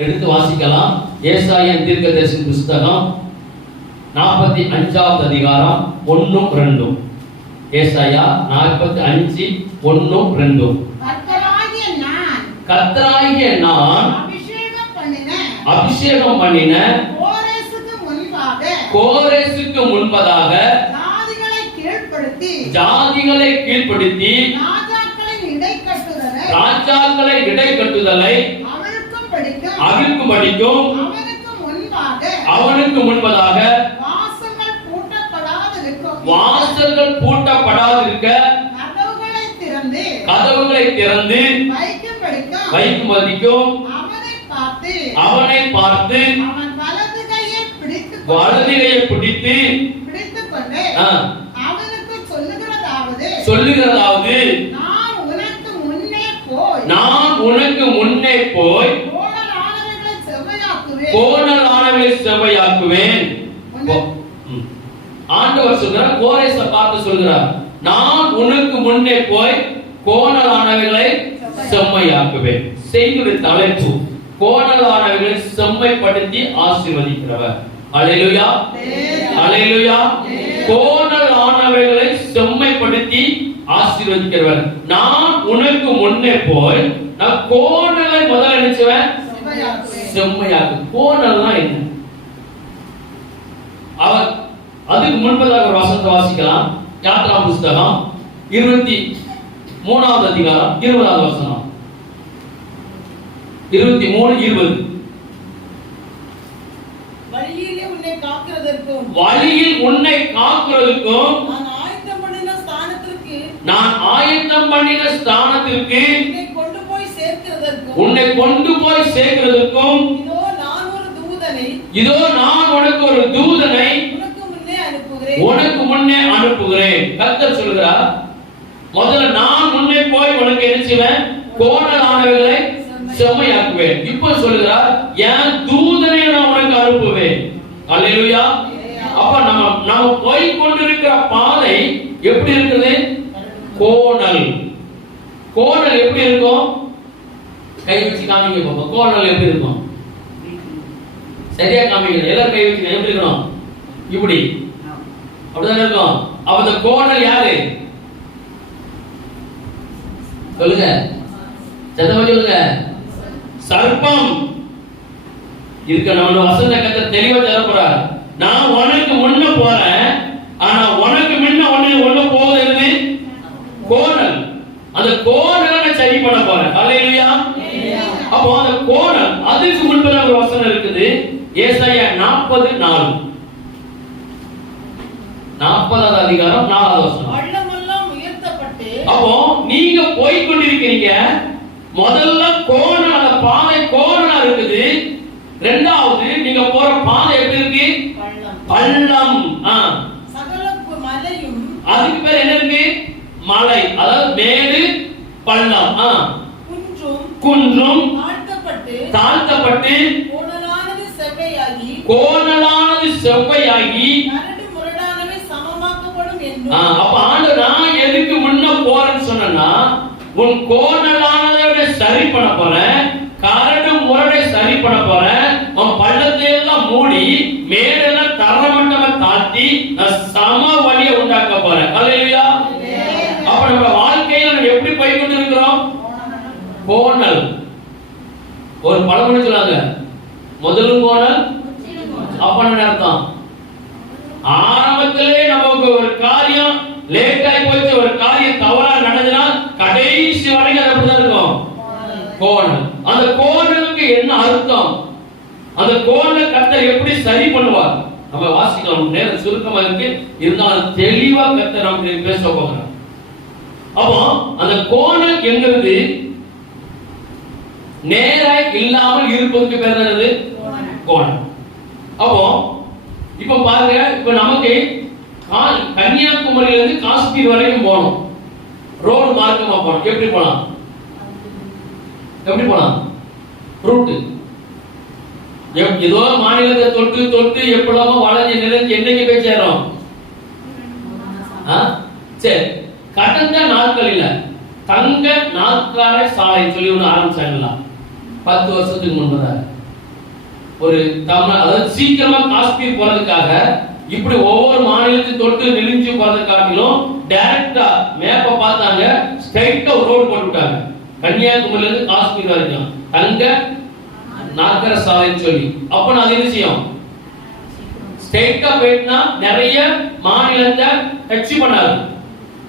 எடுத்து வாசிக்கலாம். ஏசாயா தீர்க்கதரிசி புத்தகம் 45வது அதிகாரம் 1-2. ஏசாயா 45 1-2. கர்த்தராகிய நான் அபிஷேகம் பண்ணின கோரேசுக்கு முன்பதாக ஜாதிகளை கீழ்ப்படுத்தி ராஜாக்களை இடைக்கட்டுதலை அவிழ்க்கும்படிக்கும் அவனுக்கு முன்பதாக வாசல்கள் பூட்டப்படாதிருக்க கதவுகளை திறந்து வைக்கும்படிக்கும் அவனை பார்த்து வலது கையை பிடித்து சொல்லுகிறதாவது நான் உனக்கு முன்னே போய் கோணலானவர்களை செவ்வையாக்குவேன். ஆண்டவர் சொல்கிறார், கோரேசை பார்த்து சொல்கிறார், நான் உனக்கு முன்னே போய் கோணலானவர்களை செம்மையாக்குவேன். செய்தியுடைய தலைப்பு கோணலானவர்களை செம்மைப்படுத்தி ஆசீர்வதிக்கிறவர். அல்லேலூயா, அல்லேலூயா. கோணலானவர்களை செம்மைப்படுத்தி ஆசீர்வதிக்கிறவர். நான் உனக்கு முன்னே போய் நான் கோணலை முதல்ல நினைச்சுவேன் செம்மையாக்கு. கோணல்னா என்ன? அவர் அதுக்கு முன்பதாக ஒரு வசனத்தை வாசிக்கலாம். யாத்ரா புத்தகம் 23வது அதிகாரம் 20வது வசனம். 23:20. வழியில் உன்னை காக்கிறதற்கும் நான் ஆயத்தம் பண்ணின ஸ்தானத்திற்கு உன்னை கொண்டு போய் சேர்க்கிறதற்கும் இதோ நான் உனக்கு ஒரு தூதனை உனக்கு முன்னே அனுப்புகிறேன். கர்த்தர் சொல்கிறார், முதல்ல நான் முன்னே போய் உனக்கு என்ன செய்வேன்? கோணலானவர்களை செம்மையாக்குவேன். இப்ப சொல்கிறார், என் தூதனை நான் உனக்கு அனுப்புவேன். அல்லேலூயா. அப்ப நம்ம போய் கொண்டிருக்கிற பாதை எப்படி இருக்குது? கோணல். கோணல் எப்படி இருக்கும்? கை வச்சு காமிங்க பாப்பா. கோணல் எப்படி இருக்கும்? சரியா காமிங்க. எல்லாரும் கை வச்சு எப்படி இருக்கணும்? இப்படி அப்படிதான் இருக்கும். அப்ப அந்த கோணல் யாரு சொல்லுங்க? சத்தமா சொல்லுங்க. சர்ப்பம். இருக்க நம்ம வசந்த கதை தெளிவா தரப்போறார். நான் உனக்கு முன்ன போறேன், ஆனா உனக்கு முன்ன ஒண்ணு போகுது கோணல். அந்த கோணலை சரி பண்ண போறேன். அல்லேலூயா. அப்போ அந்த கோணல் அதுக்கு முன்பதாக ஒரு வசனம் இருக்குது. ஏசாயா 40:4. 40வது அதிகாரம் 4வது வசனம். அப்போ நீங்க போய் கொண்டிருக்கீங்க. முதல்ல கோணல், அந்த பாதை கோணலா இருக்குது. இரண்டாவது நீங்க போற பாதை எப்படி இருக்கு? பள்ளம். அதுக்கு பேர் என்ன இருக்கு? மலை. அதாவது மேடு பள்ளம். குன்றும் தாழ்த்தப்பட்டு கோணலானது செவ்வையாகி அப்ப ஆண்டவர் நான் எதுக்கு முன்ன போறேன்னு சொன்னா, உன் கோணலானதை சரி பண்ண போறேன், கரடு முரடை சரி பண்ண போறேன், உன் பள்ளத்தை எல்லாம் மூடி மேடெல்லாம் தரமட்டமா தாழ்த்தி சம வழியை உண்டாக்க போறேன். அல்லேலூயா. அப்ப நம்ம வாழ்க்கையில நம்ம எப்படி போய் கொண்டு இருக்கிறோம்? கோணல். ஒரு பழமொழி சொல்லாங்க, முதலும் கோணல் அப்பன்னு அர்த்தம். ஆரம்பத்திலே நமக்கு ஒரு காரியம் லேட் ஆகி போச்சு, ஒரு காரியம் தவறா நடந்ததுன்னா கடைசி வரைக்கும் அது அப்படிதான் இருக்கும். கோணல். அந்த கோணலுக்கு என்ன அர்த்தம்? அந்த கோணலை கர்த்தர் எப்படி சரி பண்ணுவார்? நம்ம வாசிக்கலாம். நேரம் சுருக்கமா இருக்கு, இருந்தாலும் தெளிவா கர்த்தர் நமக்கு பேச போகிறார். அப்போ அந்த கோணல் என்கிறது நேராய் இல்லாமல் இருப்பதுக்கு பேர் என்னது? கோணல். அப்போ இப்ப பாருங்க, இப்ப நமக்கு கன்னியாகுமரியில இருந்து காஷ்மீர் வரைக்கும் போகணும். ரோடு மார்க்கமா போகணும். எப்படி போலாம்? எப்படி போலாம்? ரூட் ஏதோ மாநிலத்தை தொட்டு தொட்டு எப்படாமோ வளைஞ்சு நிலைஞ்சு என்னைக்கு போய் சேரும்? சரி, கடந்த நாட்களில் தங்க நாற்கார சாலை சொல்லி ஒன்று ஆரம்பிச்சாங்களா? 10 வருஷத்துக்கு முன்பதாக ஒரு அதாவது சீக்கிரமா காஷ்மீர் போறதுக்காக இப்படி ஒவ்வொரு மாநிலத்தையும் தொட்டு நெளிஞ்சு போறதை காட்டிலும் டைரக்டா மேப்பை பார்த்தாங்க, ஸ்ட்ரைட்டா ஒரு ரோடு போட்டு விட்டாங்க. கன்னியாகுமரியில இருந்து காஷ்மீர் வரைக்கும் தங்க நாற்கர சாலைன்னு சொல்லி. அப்ப நான் என்ன செய்யும், ஸ்ட்ரைட்டா போயிட்டுனா நிறைய மாநிலத்தை டச் பண்ணாது.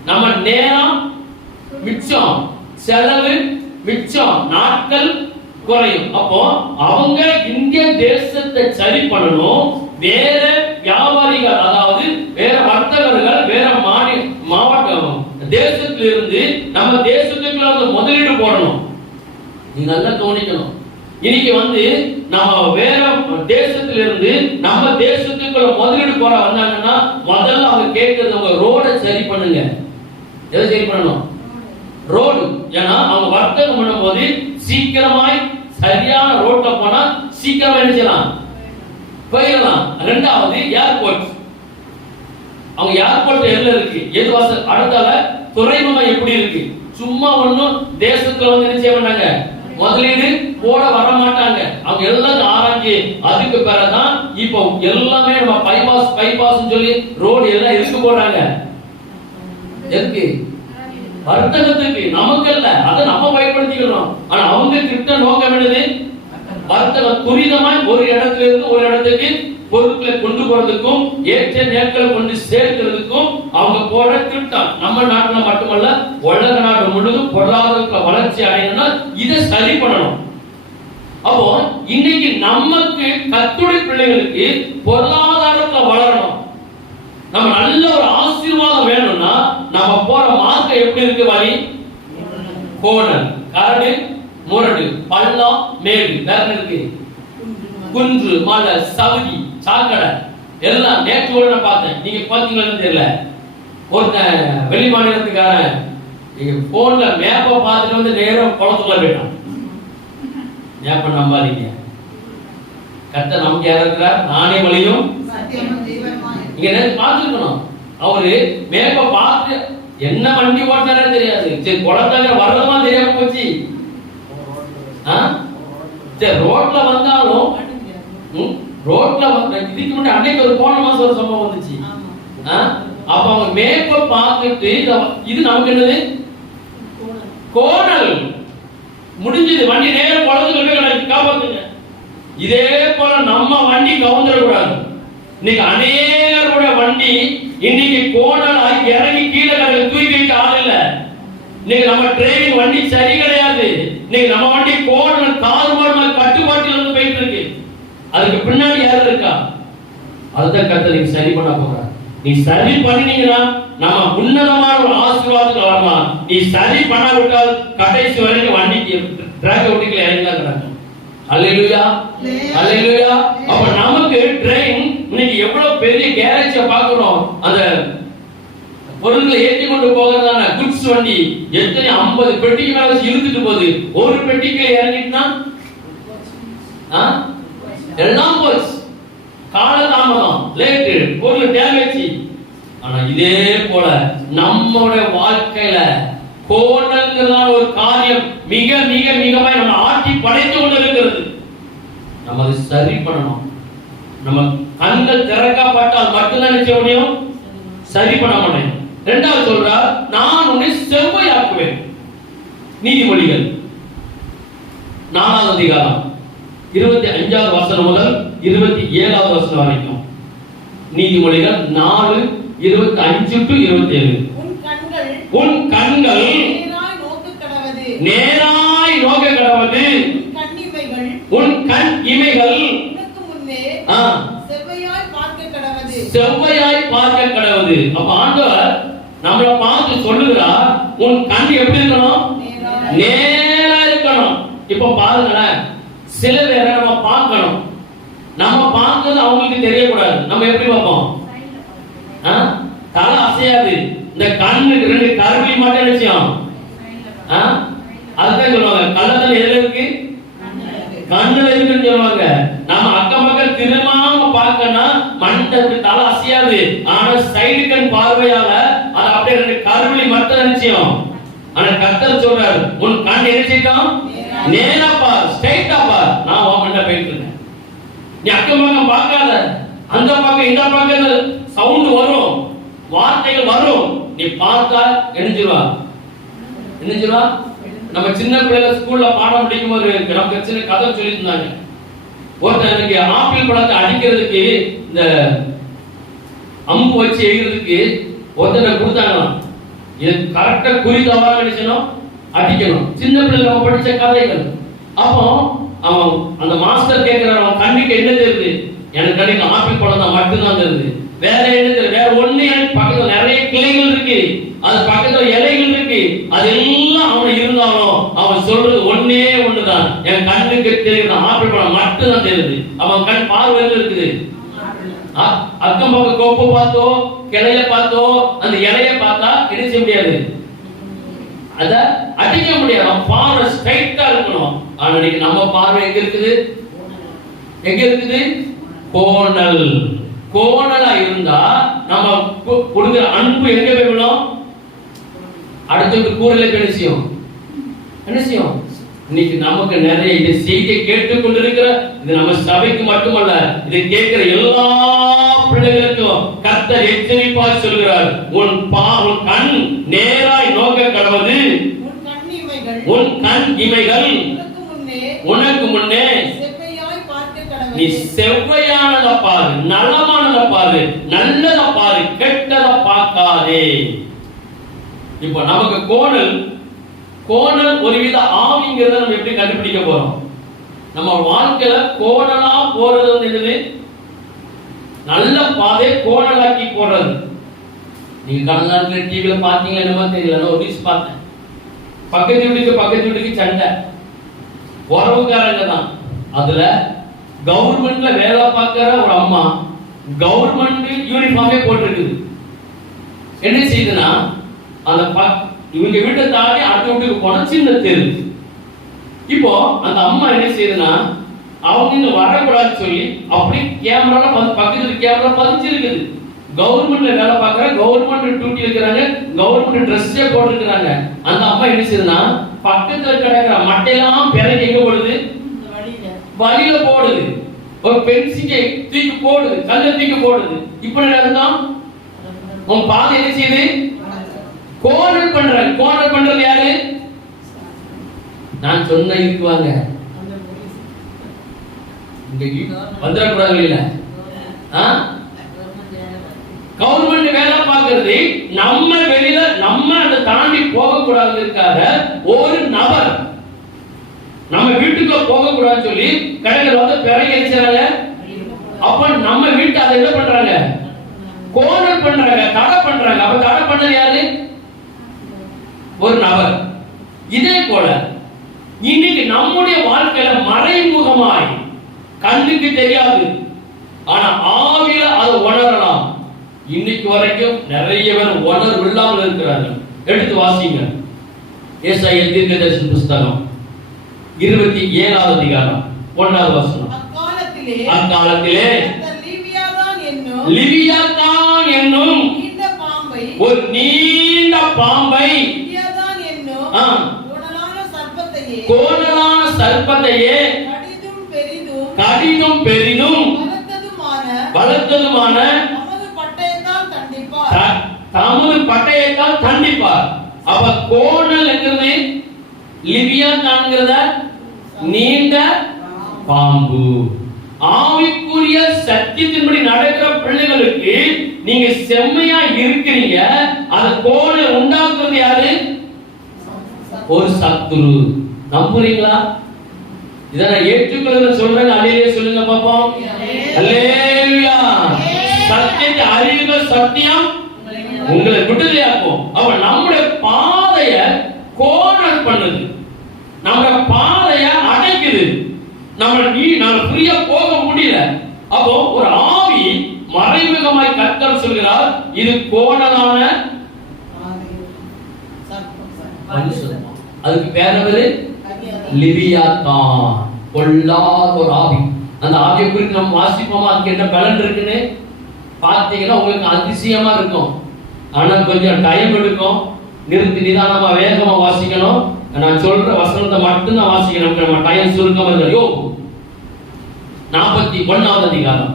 நம்ம நேரம் மிச்சம், செலவு மிச்சம், நாட்கள் குறையும். அப்போ அவங்க இந்திய தேசத்தை சரி பண்ணணும். வேற வியாபாரிகள், அதாவது வேற வர்த்தகர்கள் வேற மாவட்டம் தேசத்திலிருந்து நம்ம தேசத்துக்குள்ள வந்து முதலீடு போடணும். நீ நல்லா கவனிக்கணும். இன்னைக்கு நம்ம வேற தேசத்திலிருந்து நம்ம தேசத்துக்குள்ள முதலீடு போற வந்தாங்கன்னா முதல்ல அவங்க கேட்கறது உங்க ரோட சரி பண்ணுங்க. எதை சரி பண்ணணும்? ரோடு. ஏன்னா அவங்க வர்த்தகம் பண்ணும் போது சீக்கிரமாய் சரியான ரோட்ல போனா சீக்கிரமா என்ன செய்யலாம், போயிடலாம். ரெண்டாவது ஏர்போர்ட். அவங்க ஏர்போர்ட் எதுல இருக்கு, எது வாசல், அடுத்தால துறைமுகம் எப்படி இருக்கு. சும்மா ஒண்ணும் தேசத்துல என்ன செய்ய மாட்டாங்க, முதலீடு போட வர மாட்டாங்க. அவங்க எல்லாம் ஆராய்ச்சி அதுக்கு பிறகுதான் இப்போ எல்லாமே நம்ம பைபாஸ் சொல்லி ரோடு எல்லாம் எதுக்கு போடுறாங்க, எதுக்கு? வர்த்தகத்துக்கு, நமக்கு இல்ல. அதை நம்ம பயன்படுத்திக்கிறோம். ஆனா அவங்க கிட்ட நோக்கம் என்னது, வர்த்தகம் துரிதமாய் ஒரு இடத்துல இருந்து ஒரு இடத்துக்கு பொருட்களை கொண்டு போறதுக்கும் ஏற்ற நேரங்களை கொண்டு சேர்க்கிறதுக்கும் அவங்க போற திட்டம். நம்ம நாட்டுல மட்டுமல்ல, உலக நாடு முழுவதும் பொருளாதார வளர்ச்சி அடையணும்னா இதை சரி பண்ணணும். அப்போ இன்னைக்கு நமக்கு கர்த்தருடைய பிள்ளைகளுக்கு பொருளாதாரத்துல வளரணும், நம்ம நல்ல ஒரு ஆசீர்வாதம் வேணும்னா நம்ம போற மார்க்கம் எப்படி இருக்கு, வழி கோணல், கரடு முரடு, பள்ளம் மேடு, வேற இருக்கு குன்று மலை சவுதி சாக்கடை எல்லாம். நேற்று கூட நான் பார்த்தேன், நீங்க பாத்தீங்கன்னு தெரியல. ஒரு வெளி மாநிலத்துக்காரன் நீங்க போன்ல மேப்பை பார்த்துட்டு வந்து நேரம் குளத்துக்குள்ள போயிட்டான். மேப்பை நம்பாதீங்க, கர்த்தர் நமக்கு யார் இருக்கிறார், நானே வழியும் நீங்க நேற்று பார்த்துருக்கணும். அவரு மேப்பை பார்த்து என்ன வண்டி ஓட்டாரே தெரியாது, சரி குளத்தாங்க வரலமா தெரியாம போச்சு. சரி ரோட்ல வந்தாலும் ரோட்ல வந்து இதுக்கு முன்னாடி அன்னைக்கு ஒரு போன மாசம் ஒரு சம்பவம் வந்துச்சு. அப்ப அவங்க மேப்பை பார்த்துட்டு இது நமக்கு என்னது, கோணல் முடிஞ்சது, வண்டி நேரம் குளத்துக்கு காப்பாத்துங்க. இதே போல நம்ம வண்டி கவுந்துடக்கூடாது. இன்னைக்கு அநேகருடைய வண்டி இன்னைக்கு கோணலாய் இறங்கி கீழே தூக்கி வைக்க ஆள் இல்ல. இன்னைக்கு நம்ம டிரைவிங் வண்டி சரி கிடையாது. இன்னைக்கு நம்ம வண்டி கோணல் தாறுமாறு கட்டுப்பாட்டில் வந்து போயிட்டு இருக்கு. அதுக்கு பின்னாடி யாரு இருக்கா, அதுதான் கர்த்தர் நீங்க சரி பண்ண போறார். நீ சரி பண்ணினீங்கன்னா நம்ம உன்னதமான ஒரு ஆசீர்வாதத்துக்கு வரலாம். நீ சரி பண்ணாவிட்டால் கடைசி வரைக்கும் வண்டிக்கு டிராக் ஓட்டிக்கல இறங்கலாம். அல்லேலூயா, அல்லேலூயா. அப்ப நமக்கு ட்ரெயின் இன்னைக்கு எவ்வளவு பெரிய கேரேஜ் பார்க்கிறோம். அந்த பொருட்களை ஏற்றி கொண்டு போகிறதான குட்ஸ் வண்டி எத்தனை 50 பெட்டிக்கு மேல இழுத்துட்டு போகுது. ஒரு பெட்டிக்கு இறங்கிட்டுனா எல்லாம் போச்சு, காலதாமதம், லேட்டு, பொருள் டேமேஜ். ஆனா இதே போல நம்முடைய வாழ்க்கையில கோணல்கிறதான ஒரு காரியம் மிக மிக மிகமாய் நம்ம ஆட்டி படைத்து கொண்டு இருக்கிறது. நம்ம அதை சரி பண்ணணும். நம்ம கண்கள் திறக்கப்பட்டால் மட்டும்தான் நிச்சய முடியும், சரி பண்ண முடியும். இரண்டாவது சொல்றார், நான் உன்னை செவ்வையாக்குவேன். நீதிமொழிகள் 4ஆம் அதிகாரம் 25வது வசனம் முதல் 27வது வசனம் வரைக்கும். நீதிமொழிகள் 4:25 to 27. உன் கண்கள் நேராய் நோக்க கடவது, உன் கண் இமைகள் செவ்வையாய் பார்க்க கடவது. அப்ப ஆண்டவர் நம்மள பார்த்து சொல்லுகிறார், உன் கண் எப்படி இருக்கணும், நேரா இருக்கணும். இப்ப பாருங்களேன், சில பேரை நம்ம பார்க்கணும், நம்ம பார்க்கிறது அவங்களுக்கு தெரியக்கூடாது. நம்ம எப்படி பார்ப்போம், தலை அசையாது, இந்த கண்ணுக்கு 2 கருவி மட்டும் நிச்சயம். அதுதான் சொல்லுவாங்க, கள்ளத்தல் எதுல இருக்கு, கண்ணுல இருக்குன்னு சொல்லுவாங்க. நம்ம அக்கம் பக்கம் திரும்பாம பார்க்கணும், மண்டத்துக்கு தலை அசையாது. ஆனா சைடு கண் பார்வையால அது அப்படியே 2 கருவி மட்டும் நிச்சயம். ஆனா கர்த்தர் சொல்றாரு, உன் கண் என்ன செய்யணும், நேரா பார், ஸ்ட்ரைட்டா பார். நான் உன் மண்ட போயிட்டு இருக்கேன். நீ அக்கம் பக்கம் பார்க்காத. அந்த பக்கம் இந்த பக்கம் சவுண்ட் வரும், வார்த்தைகள் வரும். நீ பார்த்தா எழுஞ்சிருவா. நம்ம சின்ன பிள்ளைல ஸ்கூல்ல பாடம் படிக்கும் போது நமக்கு சின்ன கதை சொல்லி இருந்தாங்க. ஒருத்தர் எனக்கு ஆப்பிள் பழத்தை அடிக்கிறதுக்கு இந்த அம்பு வச்சு எகிறதுக்கு ஒருத்தர் கொடுத்தாங்களாம். இது கரெக்டா குறி தவறாக நினைச்சணும், அடிக்கணும். சின்ன பிள்ளைல நம்ம படிச்ச கதைகள். அப்போ அவன் அந்த மாஸ்டர் கேட்கிறார், அவன் கண்ணுக்கு என்ன தெரியுது? எனக்கு கண்ணுக்கு ஆப்பிள் பழம் தான் மட்டும்தான் தெரியுது, வேற என்ன தெரியுது? வேற ஒண்ணு. எனக்கு பக்கத்துல நிறைய கிளைகள் இருக்கு, அது பக்கத்துல இலைகள் இருக்கு, அதெல்லாம் அவன் இருந்தாலும் அவன் சொல்றது ஒன்னே ஒண்ணுதான், என் கண்ணுக்கு தெரியுது ஆப்பிள் பழம் மட்டும்தான் தெரியுது. அவன் கண் பார்வையில் இருக்குது. அக்கம் பக்கம் கோப்பை பார்த்தோ கிளைய பார்த்தோ அந்த இலைய பார்த்தா என்ன செய்ய முடியாது, அத அடிக்க முடியாது. அவன் பார்வை ஸ்ட்ரைட்டா இருக்கணும். ஆனா நம்ம பார்வை எங்க இருக்குது? கோணல். கோணலா இருந்தா நம்ம கொடுக்கிற அன்பு எங்க போய் விடும்? அடுத்தது கூறல என்ன செய்யும்? இன்னைக்கு நமக்கு நிறைய இந்த செய்தியை கேட்டுக் கொண்டிருக்கிற இது நம்ம சபைக்கு மட்டுமல்ல, இதை கேட்கிற எல்லா பிள்ளைகளுக்கும் கர்த்தர் எச்சரிப்பா சொல்கிறார், உன் கண் நேராய் நோக்க கடவது, உன் கண் இமைகள் உனக்கு முன்னே நீ செவ்வையானதை பாரு, நலமானதை பாரு, நல்லதை பாரு, கெட்டதை பார்க்காதே. இப்ப நமக்கு கோணல் ஒருவித ஆவிங்கிறத நம்ம எப்படி கண்டுபிடிக்க போறோம்? நம்ம வாழ்க்கையில கோணலா போறது என்னது? நல்ல பாதை கோணலாக்கி போடுறது. நீங்க கடந்த நாட்கள் டிவில பாத்தீங்களா என்னமோ தெரியல, ஒரு நியூஸ் பார்த்தேன். பக்கத்து வீட்டுக்கு சண்டை, உறவுக்காரங்க தான். அதுல கவர்மெண்ட்ல வேலை பார்க்கிற ஒரு அம்மா கவர்மெண்ட் யூனிஃபார்மே போட்டிருக்குது. என்ன செய்யுதுன்னா, அந்த இவங்க வீட்டை தாண்டி அடுத்த வீட்டுக்கு போன சின்ன தெரு. இப்போ அந்த அம்மா என்ன செய்யுதுன்னா, அவங்க இங்க வரக்கூடாதுன்னு சொல்லி அப்படி கேமரால பக்கத்துல கேமரா பதிச்சிருக்குது. கவர்மெண்ட்ல வேலை பார்க்கற, கவர்மெண்ட் டியூட்டி இருக்கிறாங்க, கவர்மெண்ட் ட்ரெஸ்ஸே போட்டுருக்காங்க. அந்த அம்மா என்ன செய்யுதுன்னா, பக்கத்துல கிடக்கிற மட்டையெல்லாம் பிறகு எங்க போடுது? வழியில போடுது. ஒரு பென்சிலை தூக்கி போடுது, கல்ல தூக்கி போடுது. இப்ப என்ன அர்த்தம்? உன் பாதை என்ன செய்யுது? கோணல் பண்றது யாரு? நான் சொன்ன இதுக்கு வாங்க, வந்துடக்கூடாது இல்ல. கவர்மெண்ட் வேலை பார்க்கறது நம்ம வெளியில நம்ம அதை தாண்டி போக கூடாதுக்காக ஒரு நபர் நம்ம வீட்டுக்கு போக கூடாதுன்னு சொல்லி கடைகள் வந்து பிறகு அடிச்சாங்க. அப்ப நம்ம வீட்டு அதை என்ன பண்றாங்க? கோணல் பண்றாங்க, தடை பண்றாங்க. அப்ப தடை பண்ணது யாரு? ஒரு நபர். இதே போல இன்னைக்கு நம்முடைய வாழ்க்கையில மறைமுகமாய் கண்ணுக்கு தெரியாது, ஆனா ஆவியில அதை உணரலாம். இன்னைக்கு வரைக்கும் நிறைய பேர் உணர்வு இல்லாமல் இருக்கிறார்கள். எடுத்து வாசிங்க ஏசாயா தீர்க்கதரிசன புத்தகம் 27வது அதிகாரம் 1வது வசனம். அக்காலத்திலே லிவியாதான் என்னும் ஒரு நீண்ட பாம்பை கோணலான சர்ப்பத்தையே கடிதும் பெரிதும் பலத்ததுமான தமது பட்டயத்தால் தண்டிப்பார். அப்ப கோணல் என்கிறது லிவியாதான்ங்கிறத நீண்ட பாம்பு. ஆவிக்குரிய சத்தியத்தின்படி நடக்கிற பிள்ளைகளுக்கு நீங்க செம்மையா இருக்கிறீங்க. அந்த கோணல் உண்டாக்குறது யாரு? ஒரு சத்துரு. நம்புறீங்களா? இத நான் ஏற்றுக்கொள்ள சொல்றேன். அல்லேலூயா சொல்லுங்க பாப்போம். அல்லேலூயா. சத்தியத்தை அறியுங்க, சத்தியம் உங்களை விடுதலையாக்கும். அப்ப நம்முடைய பாதைய கோணல் பண்ணுது, நம்முடைய பாதைய அடைக்குது. நம்ம ஃப்ரீயா போக முடியல. அப்போ ஒரு ஆவி மறைமுகமாய் கர்த்தர் சொல்கிறார், இது கோணலான அதுக்கு பேரவது லிவியாதான், பொல்லாத ஒரு ஆவி. அந்த ஆவியை குறித்து நம்ம வாசிப்போமா? அதுக்கு என்ன பலன் இருக்குன்னு பார்த்தீங்கன்னா உங்களுக்கு அதிசயமா இருக்கும். ஆனா கொஞ்சம் டைம் எடுக்கும். நிறுத்தி நிதானமா வேகமா வாசிக்கணும். நான் சொல்ற வசனத்தை மட்டும்தான் வாசிக்கணும். நம்ம டைம் சுருக்கமா இருக்கு. 41வது அதிகாரம்.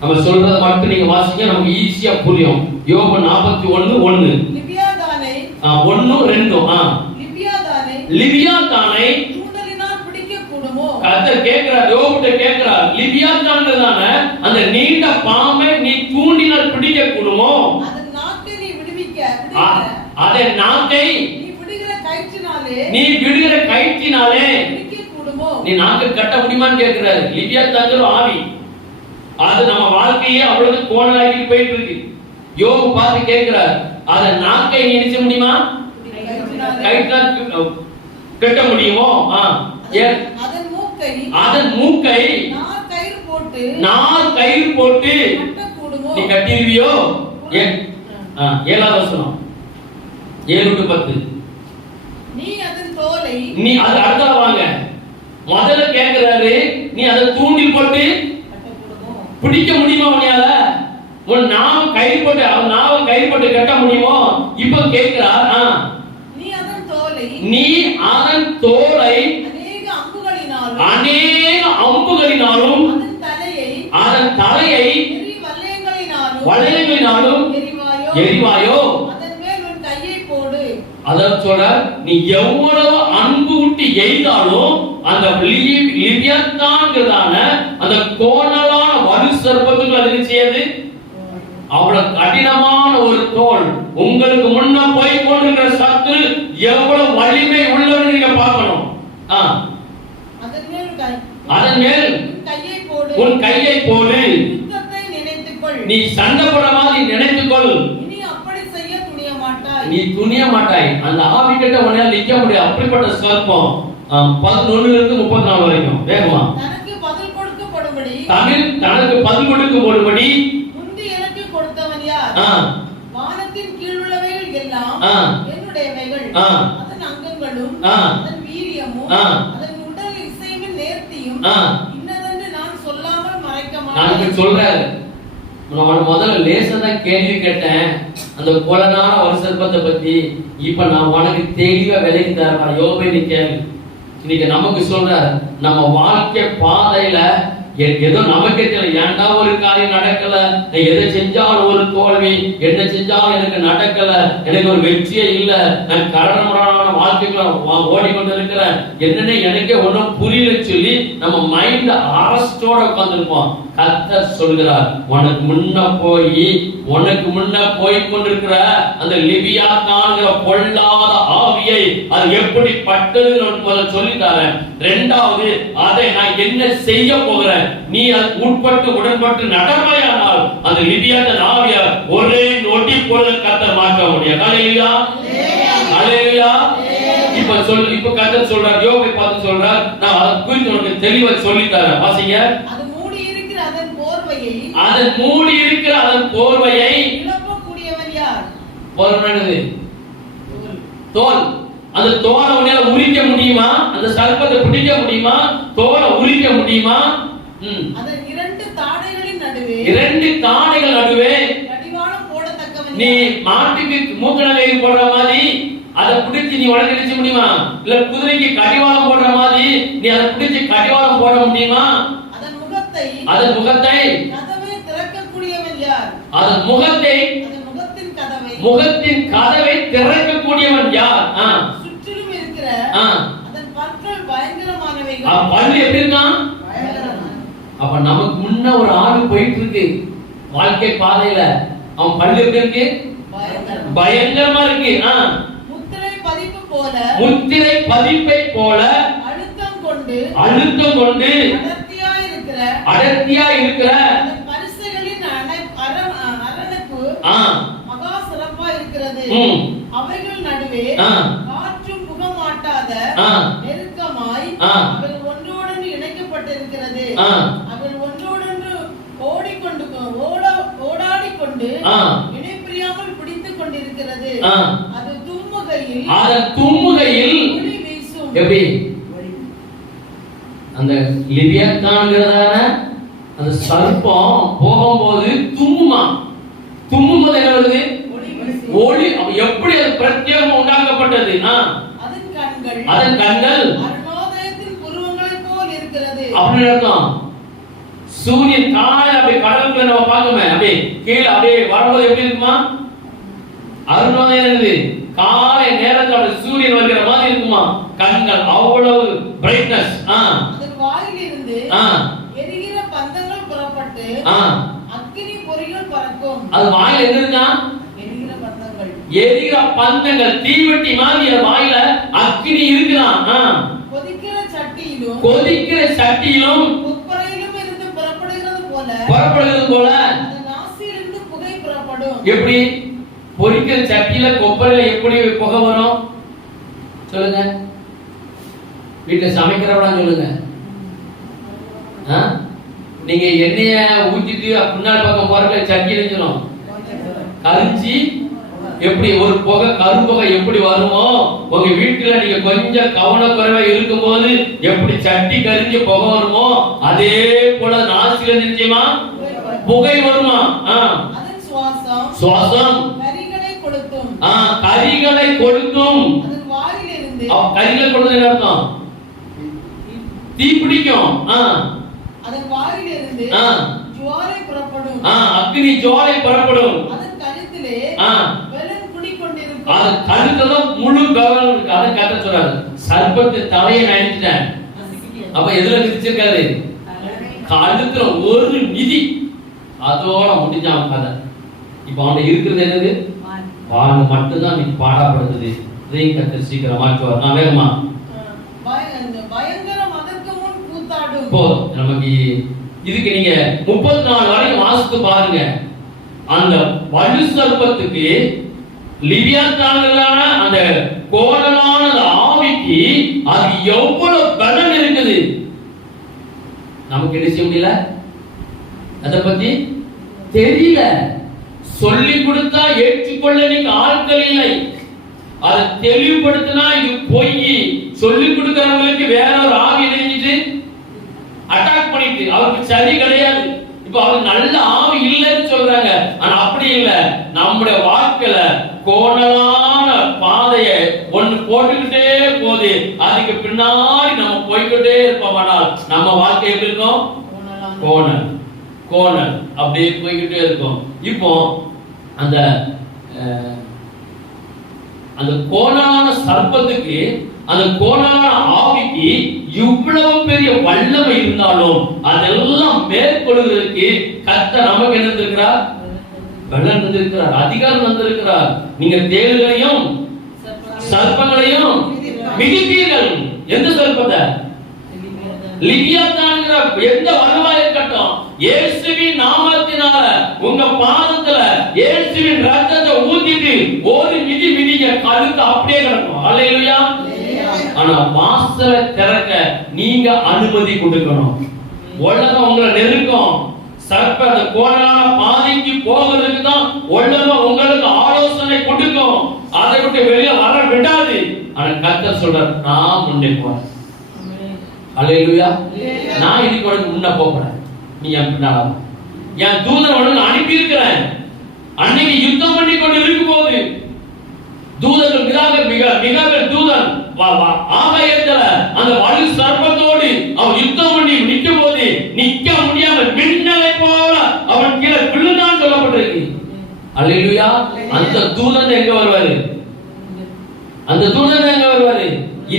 நம்ம சொல்றத மட்டும் நீங்க வாசிங்க, நமக்கு ஈஸியா புரியும். யோபு 41:1. லிபியாதானை 1:2. லிபியாதானை தூண்டலினால் பிடிக்க கூடுமோ? கர்த்தர் கேக்குறார், யோபுட்ட கேக்குறார், லிபியாதானே அந்த நீண்ட பாம்பை நீ தூண்டினால் பிடிக்க கூடுமோ? அதன் நாக்கை நீ விடுவிக்க அதன் நாக்கை நீ விடுகிற கயிற்றினாலே பிடிக்க கூடுமோ? நீ நாக்கை கட்ட முடியுமான்னு கேக்குறாரு. லிபியாதாங்கிற ஆவி அது நம்ம வாழ்க்கையே அவ்வளவு கோணலாக்கி போயிட்டு இருக்கு. யோபு பார்த்து கேக்குறார், அதன் நாக்கை நீ நினைச்ச முடியுமா? கயிற்றினால் கட்ட முடியுமோ? அதன் மூக்கை நார் கயிறு போட்டு நீ கட்டிடுவியோ? 7வது வசனம் 7:10. நீ அது அடுத்த வாங்க. முதல்ல கேக்குறாரு, நீ அதை தூண்டில் போட்டு பிடிக்க முடியுமா? உன்னையால உன் நாம கயிறு போட்டு அவன் நாம கயிறு போட்டு கட்ட முடியுமோ? இப்ப கேக்குறார், நீ அதன் தோலை அநேக அம்புகளினாலும் அதன் தலையை வளையங்களினாலும் எரிவாயோ? அதான் சொல்ற, நீ எவ்வளவு அன்பு விட்டு எய்தாலும் அந்த லிபியாத்தான்கிறதான அந்த கோணலான வலு சர்ப்பத்துக்கு அது செய்யாது. அவ்வளவு கடினமான ஒரு தோல். உங்களுக்கு முன்ன போய் கொண்டிருக்கிற சத்து எவ்வளவு வலிமை உள்ளவன்னு நீங்க பார்க்கணும். அதன் மேல் உன் கையை போடு. நீ சண்டை போட மாதிரி நினைத்துக்கொள். நீ துணிய மாட்டாய். அந்த ஆவி கிட்ட உன்னால நிக்க முடியாது. அப்படிப்பட்ட சர்ப்பம். 11 34 வரைக்கும் வேகமா. தனக்கு பதில் கொடுக்கும்படி முந்தி எனக்கு கொடுத்தவன் யார்? வானத்தின் கீழ் உள்ளவைகள் எல்லாம் என்னுடையவைகள். அதன் அங்கங்களும் அதன் வீரியமும் அதன் உடல் இசைவின் நேர்த்தியும் இன்னதென்று நான் சொல்லாமல் மறைக்க மாட்டேன். நான் சொல்றேன், நான் முதல்ல லேசா கேள்வி கேட்டேன் அந்த கோலனான ஒரு சர்ப்பத்தை பத்தி. இப்ப நான் உனக்கு தெளிவா விலைக்கு தரேன். யோபே நீ கேளு. இன்னைக்கு நமக்கு சொல்ற நம்ம வாழ்க்கை பாதையில ஏதோ நமக்கே தெரியல, ஏன்டா ஒரு காரியம் நடக்கல, எதை செஞ்சாலும் ஒரு தோல்வி, என்ன செஞ்சாலும் எனக்கு நடக்கல, எனக்கு ஒரு வெற்றியே இல்ல, நான் கடனமான வாழ்க்கைக்குள்ள ஓடிக்கொண்டு இருக்கிறேன், என்னன்னு எனக்கே ஒன்றும் புரியல சொல்லி நம்ம மைண்ட் அரஸ்டோட உட்கார்ந்துருப்போம். கர்த்தர் சொல்கிறார், உனக்கு முன்ன போய் கொண்டிருக்கிற அந்த லிபியாத்தான்கிற பொல்லாத ஆவியை அது எப்படி பட்டது சொல்லி தரேன். 2வது, அதை நான் என்ன செய்ய போகிறேன், நீ உட்பட்டு உடன்பட்டு நடமையானால் அந்த லிபியாத்தான் ஆவியை ஒரே நொடி போல கர்த்தர் மாற்ற முடியும். ஹல்லேலூயா, ஹல்லேலூயா. இப்ப கர்த்தர் சொல்றார், யோபை பார்த்து சொல்றார், நான் அதை குறித்து உனக்கு தெளிவா சொல்லி தரேன். வாசிங்க. அதன் மூடி இருக்கிற அதன் போர்வையை இழக்கக்கூடியவன் யார்? போர்வை தோல். அந்த தோலை உன்னால உரிக்க முடியுமா? அந்த சர்ப்பத்தை பிடிக்க முடியுமா? தோலை உரிக்க முடியுமா? அதன் 2 தாடைகளின் நடுவே கடிவாளம் போடத்தக்கவன். நீ மாட்டுக்கு மூக்கணங்கையில் போடுற மாதிரி அதை பிடிச்சு நீ உடனே நினைச்ச முடியுமா? இல்ல குதிரைக்கு கடிவாளம் போடுற மாதிரி நீ அதை பிடிச்சு கடிவாளம் போட முடியுமா? அதன் முகத்தை கதவை திறக்கக்கூடியவன் யார்? அதன் முகத்தின் கதவை திறக்கக்கூடியவன் யார்? சுற்றிலும் இருக்கிற அதன் பற்கள் பயங்கரமானவைகள். பல்லு எப்படி இருக்கான்? அப்ப நமக்கு முன்ன ஒரு ஆளு போயிட்டு இருக்கு வாழ்க்கை பாதையில. அவன் பல்லு எப்படி இருக்கு? பயங்கரமா இருக்கு. முத்திரை பதிப்பை போல அழுத்தம் கொண்டு அடர்த்தியா இருக்கிற பரிசுகளின் அரவணைப்பு மகா சிறப்பா இருக்கிறது. அவைகள் நடுவே காற்றும் புகமாட்டாத நெருக்கமாய் அவைகள் ஒன்றோடொன்று இணைக்கப்பட்டிருக்கிறது. அவைகள் ஒன்றோடொன்று ஓடாடிக்கொண்டு இணைப்பிரியாமல் பிடித்துக் கொண்டிருக்கிறது. அது தும்முகையில் ஒளி வீசும். எப்படி அந்த லிபியாத்தான்கிறதான அந்த சர்ப்பம் போகும்போது தும்மும்போது என்ன வருது? ஒளி. எப்படி அது பிரத்யேகம் உண்டாக்கப்பட்டது? அதன் கண்கள் அருணோதயத்தின் புருவங்களைப் போல் இருக்கிறது. அப்படின்னு அர்த்தம். சூரியன் காலையில அப்படியே கடலுக்குள்ள நம்ம பார்க்கமே, அப்படியே கீழே அப்படியே வரும்போது எப்படி இருக்குமா? அருமையா இருக்குது. காலை நேரத்துல அப்படியே சூரியன் வருகிற மாதிரி இருக்குமா? கண்கள் அவ்வளவு பிரைட்னஸ். அதன் வாயிலிருந்து எரிகிற பந்தங்கள் புறப்பட்டு அக்கினி பொறிகள் பறக்கும். அது வாயில என்ன இருக்கா? எரிகிற பந்தங்கள். எரிகிற பந்தங்கள், தீவட்டி மாதிரி வாயில அக்கினி இருக்குதான். கொதிக்கிற சட்டியிலும் கொப்பரையிலும் இருந்து புறப்படுகிறது போல அதன் நாசியிலிருந்து புகை புறப்படும். எப்படி? பொரிக்கிற சட்டியில கொப்பரையில எப்படி புகை வரும் சொல்லுங்க? வீட்டுல சமைக்கிறவங்க சொல்லுங்க. நீங்க எண்ணெய ஊத்திட்டு முன்னாடி பக்கம் போறப்ப சட்டி எரிஞ்சிடும், கரிஞ்சி எப்படி ஒரு புகை கரும்புகை எப்படி வருமோ, உங்க வீட்டுல நீங்க கொஞ்சம் கவனக்குறைவா இருக்கும் போது எப்படி சட்டி கரிஞ்சு புகை வருமோ, அதே போல நாசில நிச்சயமா புகை வருமா? சுவாசம் கரிகளை கொளுத்தும். கரிகளை கொளுத்தும். கரிகளை கொளுத்தும் என்ன அர்த்தம்? தீ பிடிக்கும். அதன் வாயிலிருந்து ஜுவாலை புறப்படும். அக்னி ஜுவாலை புறப்படும். அதன் கழுத்திலே வெள்ளம் குடிக்கொண்டிருக்கும். அது கழுத்துல முழு கவனம் இருக்கு. அத கத்த சொல்றாரு, சர்ப்பத்து தலையை நடிச்சிட்டான். அப்ப எதுல மிதிச்சிருக்காரு? கழுத்துல ஒரு மிதி, அதோட முடிஞ்சான் கதை. இப்ப அவன் இருக்கிறது என்னது? வான் மட்டும்தான் நீ பாடப்படுது. இதையும் கத்த சீக்கிரம் மாற்றுவார். நான் வேகமா நமக்கு இதுக்கு நீங்க 34 வரைக்கும் வாசித்து பாருங்க. அந்த வலு சர்ப்பத்துக்கு லிவியாத்தான அந்த கோணலான ஆவிக்கு அது எவ்வளவு பலம் இருக்குது நமக்கு என்ன செய்ய முடியல, அத பத்தி தெரியல. சொல்லி கொடுத்தா ஏற்றுக்கொள்ள நீங்க ஆட்கள் இல்லை. அதை தெளிவுபடுத்தினா இது பொய். சொல்லி கொடுக்கிறவங்களுக்கு வேற ஒரு ஆவி நினைச்சிட்டு அட்டாக் பண்ணிட்டு அவருக்கு சரி கிடையாது. இப்ப அவருக்கு நல்ல ஆவி இல்லைன்னு சொல்றாங்க. ஆனா அப்படி இல்ல. நம்முடைய வாழ்க்கையில கோணலான பாதைய ஒண்ணு போட்டுக்கிட்டே போகுது, அதுக்கு பின்னாடி நம்ம போய்கிட்டே இருப்போமானால் நம்ம வாழ்க்கை எப்படி இருக்கும்? கோணல் கோணல் அப்படியே போய்கிட்டே இருக்கும். இப்போ அந்த அந்த கோணலான சர்ப்பத்துக்கு, அந்த கோணலான ஆவிக்கு இவ்வளவு பெரிய வல்லமை இருந்தாலும் அதெல்லாம் மேற்கொள்வதற்கு கர்த்தர் நமக்கு என்ன தந்திருக்கிறார்? பலன் தந்திருக்கிறார், அதிகாரம் தந்திருக்கிறார். நீங்க தேள்களையும் சர்ப்பங்களையும் மிதிப்பீர்கள். எந்த சர்ப்பத்தை? லிவியாத்தான்ங்கிற எந்த வலுவா இருக்கட்டும், இயேசுவின் நாமத்தினால உங்க பாதத்துல இயேசுவின் ரத்தத்தை ஊத்திட்டு ஒரு மிதி மிதிங்க, கழுத்து அப்படியே கிடக்கும். அல்லேலூயா. ஆனா வாசலை திறக்க நீங்க அனுமதி கொடுக்கணும். உலகம் உங்களை நெருக்கம். சர்ப்ப அந்த கோணலான பாதைக்கு போகிறதுக்கு தான் உலகம் உங்களுக்கு ஆலோசனை கொடுக்கும். அதை விட்டு வெளியே வர விடாது. ஆனா கர்த்தர் சொல்றார், நான் முன்னே போறேன். அல்லேலூயா. நான் இதுக்கு உனக்கு முன்ன போறேன், நீ என் பின்னால வா. என் தூதன் உனக்கு அனுப்பி இருக்கிறேன். அன்னைக்கு யுத்தம் பண்ணி கொண்டு இருக்கும் போது தூதர்கள் மிக தூதன் ஆகாயத்துல அந்த வலு சர்ப்பத்தோடு அவன் யுத்தம் பண்ணி நிற்கும் போது நிக்க முடியாம மின்னலை போல அவன் கீழே விழுந்தான் சொல்லப்பட்டிருக்கு. அல்லேலூயா. அந்த தூதன் எங்க வருவாரு? அந்த தூதன் எங்க வருவாரு?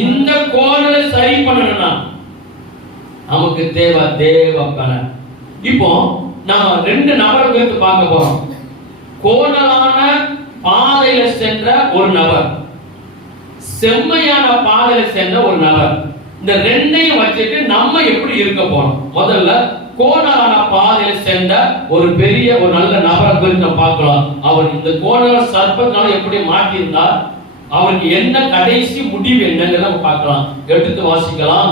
இந்த கோணலை சரி பண்ணணும்னா நமக்கு தேவ பலன். இப்போ நம்ம 2 நபரை குறித்து பார்க்க போறோம். கோணலான பாதையில சென்ற ஒரு நபர், செம்மையான பாதையில சென்ற ஒரு நபர். இந்த 2ஐயும் வச்சுட்டு நம்ம எப்படி இருக்க போறோம்? முதல்ல கோணலான பாதையில சென்ற ஒரு பெரிய ஒரு நல்ல நபரை குறித்து பார்க்கலாம். அவர் இந்த கோணல சர்ப்பத்தினால எப்படி மாற்றி இருந்தார், அவருக்கு என்ன கடைசி முடிவு என்னங்கிறத நம்ம பார்க்கலாம். எடுத்து வாசிக்கலாம்.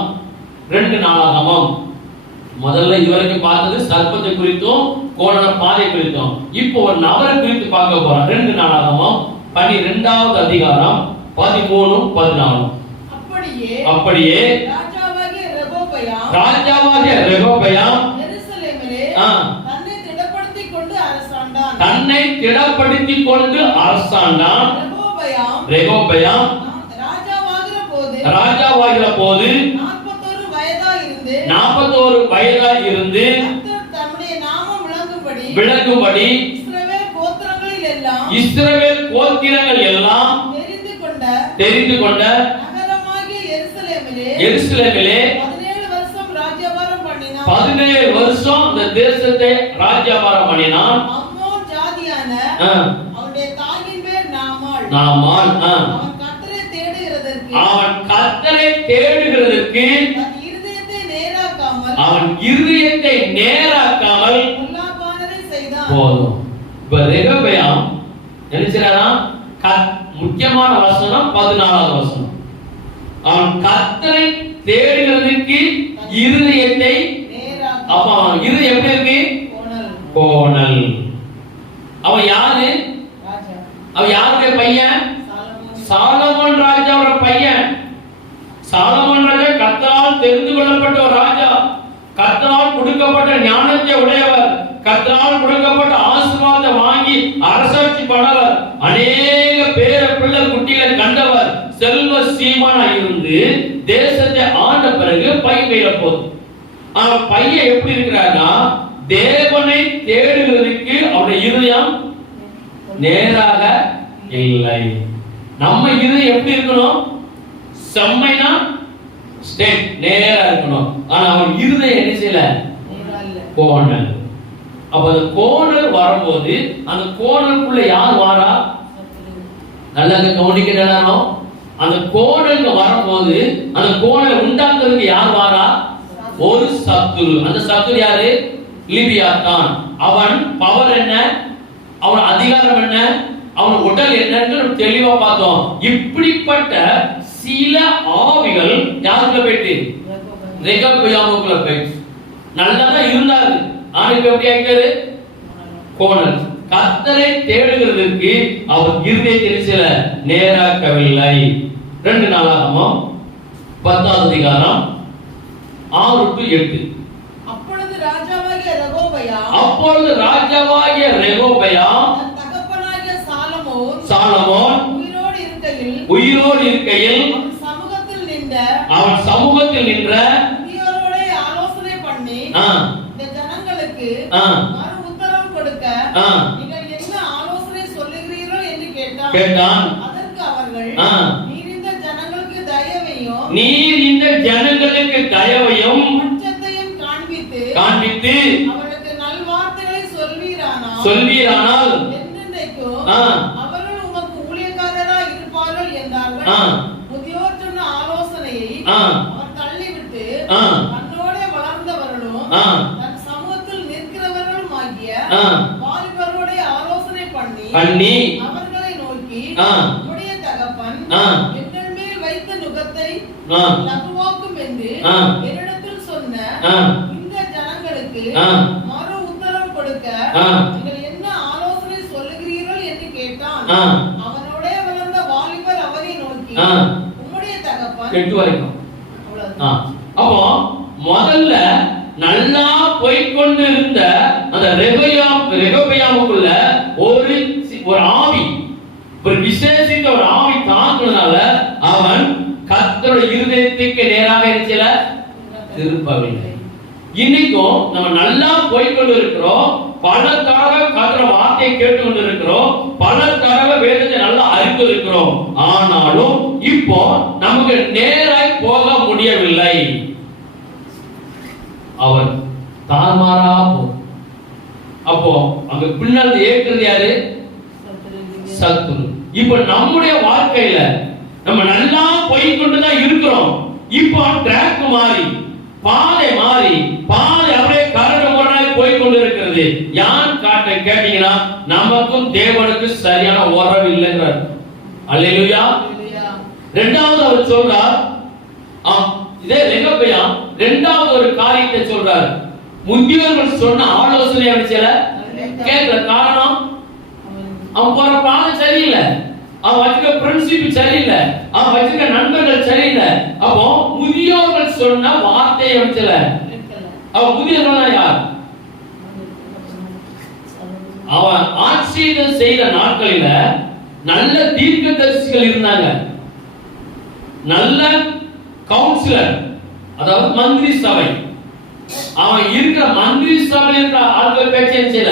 2 நாளாகமம். முதல்ல இதுவரைக்கும் பார்த்தது சர்ப்பத்தை குறித்தும் கோணல பாதை குறித்தும். இப்போ ஒரு நபரை குறித்து பார்க்க போறோம். 2 நாளாகமம் 12வது அதிகாரம் 13 14. அப்படியே ராஜாவாகிய ரெகொபெயாம் எருசலேமிலே தன்னை திடப்படுத்திக் கொண்டு அரசாண்டான். ரெகொபெயாம் ராஜாவாகிற போது 41 வயதாய் இருந்து விளங்கும்படி இஸ்ரவேல் கோத்திரங்கள் எல்லாம் தெரிந்து கொண்ட நகரமாகிய எருசலேமிலே 17 வருஷம் இந்த தேசத்தை ராஜ்யபாரம் பண்ணினான். அம்மோன் ஜாதியான அவனுடைய தாயின் பேர் நாமாள். அவன் கர்த்தரை தேடுகிறதற்கு அவன் இருதயத்தை நேராக்காமல் போதும். இப்ப ரெகொபெயாம் என்ன செய்றானா? முக்கியமான வசனம் 14வது வசனம். அவன் கர்த்தரை தேடுகிறதுக்கு இருதயத்தை அப்ப அவன் இருதயம் எப்படி இருக்கு? கோணல். அவன் யாரு? அவன் யாருடைய பையன்? சாலமோன் ராஜாவோட பையன். சாலமோன் ராஜா கர்த்தரால் தெரிந்து கொள்ளப்பட்ட ஒரு ராஜா, கர்த்தரால் கொடுக்கப்பட்ட ஞானத்தை உடையவர், கர்த்தரால் கொடுக்கப்பட்ட ஆசீர்வாதத்தை வாங்கி அரசாட்சி பண்ணவர், அநேக பேர பிள்ளை குட்டிகளை கண்டவர், செல்வ சீமானா இருந்து தேசத்தை ஆண்ட பிறகு பையன் கையில போதும். அவன் பையன் எப்படி இருக்கிறார்னா, தேவனை தேடுகிறதுக்கு அவருடைய இருதயம் நேராக இல்லை. நம்ம இருதயம் எப்படி இருக்கணும்? செம்மைனா ஸ்டேட் நேரா இருக்கணும். ஆனா அவன் இருதயம் என்ன செய்யல? கோணல். அப்ப அந்த கோணல் வரும்போது அந்த கோணலுக்குள்ள யார் வாரா? நல்லா கவனிக்கணும். அந்த கோணலுக்கு வரும்போது அந்த கோணலை உண்டாக்குறதுக்கு யார் வாரா? ஒரு சத்துரு. அந்த சத்துரு யாரு? லிபியாத்தான். அவன் பவர் என்ன? அவன் அதிகாரம் என்ன? அவன் உடல் என்னன்னு தெளிவா பார்த்தோம். இப்படிப்பட்ட சில ஆவிகள் யாருக்குள்ள போயிட்டு? ரெகொபெயாமுக்குள்ள போயிட்டு. நல்லதான் இருந்தாரு, ஆனா இப்ப எப்படி ஆகிட்டாரு? கோணல். கர்த்தரை தேடுகிறதுக்கு அவர் இருதயத்தில் சில நேராக்கவில்லை. 2 நாளாகமம் 10வது அதிகாரம் 6 to 8. அப்பொழுது ராஜாவாகிய ரெகொபெயாம் சாலமோன் உயிரோடு இருக்கையில் அவன் சமூகத்தில் நின்ற ஆலோசனை பண்ணி இந்த ஜனங்களுக்கு மறு உத்தரவு கொடுக்க நீங்கள் என்ன ஆலோசனை சொல்லுகிறீர்கள் என்று கேட்டான். அதற்கு அவர்கள் நீர் இந்த ஜனங்களுக்கு தயவையும் பட்சத்தையும் காண்பித்து அவர்களுக்கு நல்வார்த்தைகளை சொல்வீரானால் என்றென்றைக்கும் அவர்கள் உமக்கு ஊழியக்காரராய் இருப்பார்கள் என்றார்கள். முதியோர் சொன்ன ஆலோசனையை அவர் தள்ளிவிட்டு தன்னோட வளர்ந்தவர்களும் தன் சமூகத்தில் நிற்கிறவர்களும் ஆகிய வாலிபர்களுடைய ஆலோசனை பண்ணி அவர்களை நோக்கி, உம்முடைய தகப்பன் எங்கள் மேல் வைத்த நுகத்தை லகுவாக்கும் என்று என்னிடத்தில் சொன்ன இந்த ஜனங்களுக்கு மறு உத்தரவு கொடுக்க நீங்கள் என்ன ஆலோசனை சொல்லுகிறீர்கள் என்று கேட்டான். அவனோட வளர்ந்த வாலிபர் அவரை நோக்கி, உம்முடைய தகப்பன் 8 வரைக்கும். அப்போ முதல்ல நல்லா போய்கொண்டு இருந்த அந்த ரெகொபெயாமுக்குள்ள ஒரு ஆவி, ஒரு விசேஷித்த ஒரு ஆவி தாக்குனதால அவன் கர்த்தருடைய இருதயத்துக்கு நேராக இருக்கல திரும்பவில்லை. இன்னைக்கும் நம்ம நல்லா போய்கொண்டு இருக்கிறோம், பல தடவை கர்த்தருடைய வார்த்தையை கேட்டுக்கொண்டு இருக்கிறோம், பல தடவை வேதத்தை நல்லா அறிந்து இருக்கிறோம். ஆனாலும் இப்போ நமக்கு நேராய் போக முடியவில்லை. அவர் தார்மாரா அப்போ அங்க பின்னால் ஏற்கிறது யாரு? சத்துரு. இப்ப நம்முடைய வாழ்க்கையில நம்ம நல்லா போய்கொண்டுதான் இருக்கிறோம். இப்போ ட்ராக் மாறி, பாதை அப்படியே கரடு முரடாய் போய்கொண்டு இருக்கிறது. யான் கேட்டீங்கன்னா நமக்கும் தேவனுக்கு சரியான உறவு இல்லைங்கிறார். அல்லேலூயா. இரண்டாவது அவர் சொல்றார், இதே ரெகொபெயாம் இரண்டாவது ஒரு காரியத்தை சொல்றார். முதியோர்கள் சொன்ன ஆலோசனை அடிச்சல கேட்கல. காரணம், அவன் போற பாதை சரியில்லை, அவன் வச்சுக்க பிரின்சிபல் சரியில்லை, அவன் வச்சுக்க நண்பர்கள் சரியில்லை. அப்போ முதியோர்கள் சொன்ன வார்த்தையை அடிச்சல. அவன் முதியோர்கள் யார்? அவன் ஆட்சி செய்த நாட்களில நல்ல தீர்க்கதரிசிகள் இருந்தாங்க, நல்ல கவுன்சிலர், அதாவது மந்திரி சபை. அவன் இருக்கிற மந்திரி சபையில் இருக்கிற ஆட்கள் பேச்சை செய்யல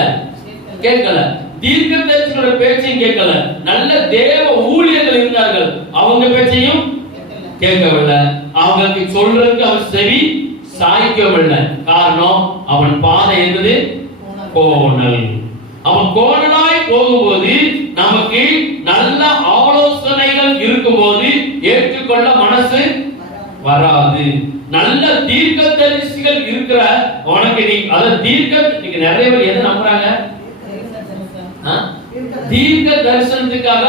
கேட்கல. தீர்க்கதரிசிகளோட பேச்சையும் கேட்கல. நல்ல தேவ ஊழியர்கள் இருந்தார்கள், அவங்க பேச்சையும் கேட்கவில்லை. அவங்களுக்கு சொல்றதுக்கு அவன் செவி சாய்க்கவில்லை. காரணம், அவன் பாதை என்பது கோணல். அவன் கோணலாய் போகும்போது நமக்கு நல்ல ஆலோசனைகள் இருக்கும்போது ஏற்றுக்கொள்ள மனசு வராது. நல்ல தீர்க்கதரிசிகள் இருக்கிற உனக்கு நீ அத நீங்க நிறைய பேர் எதை நம்புறாங்க? தீர்க்க தரிசனத்துக்காக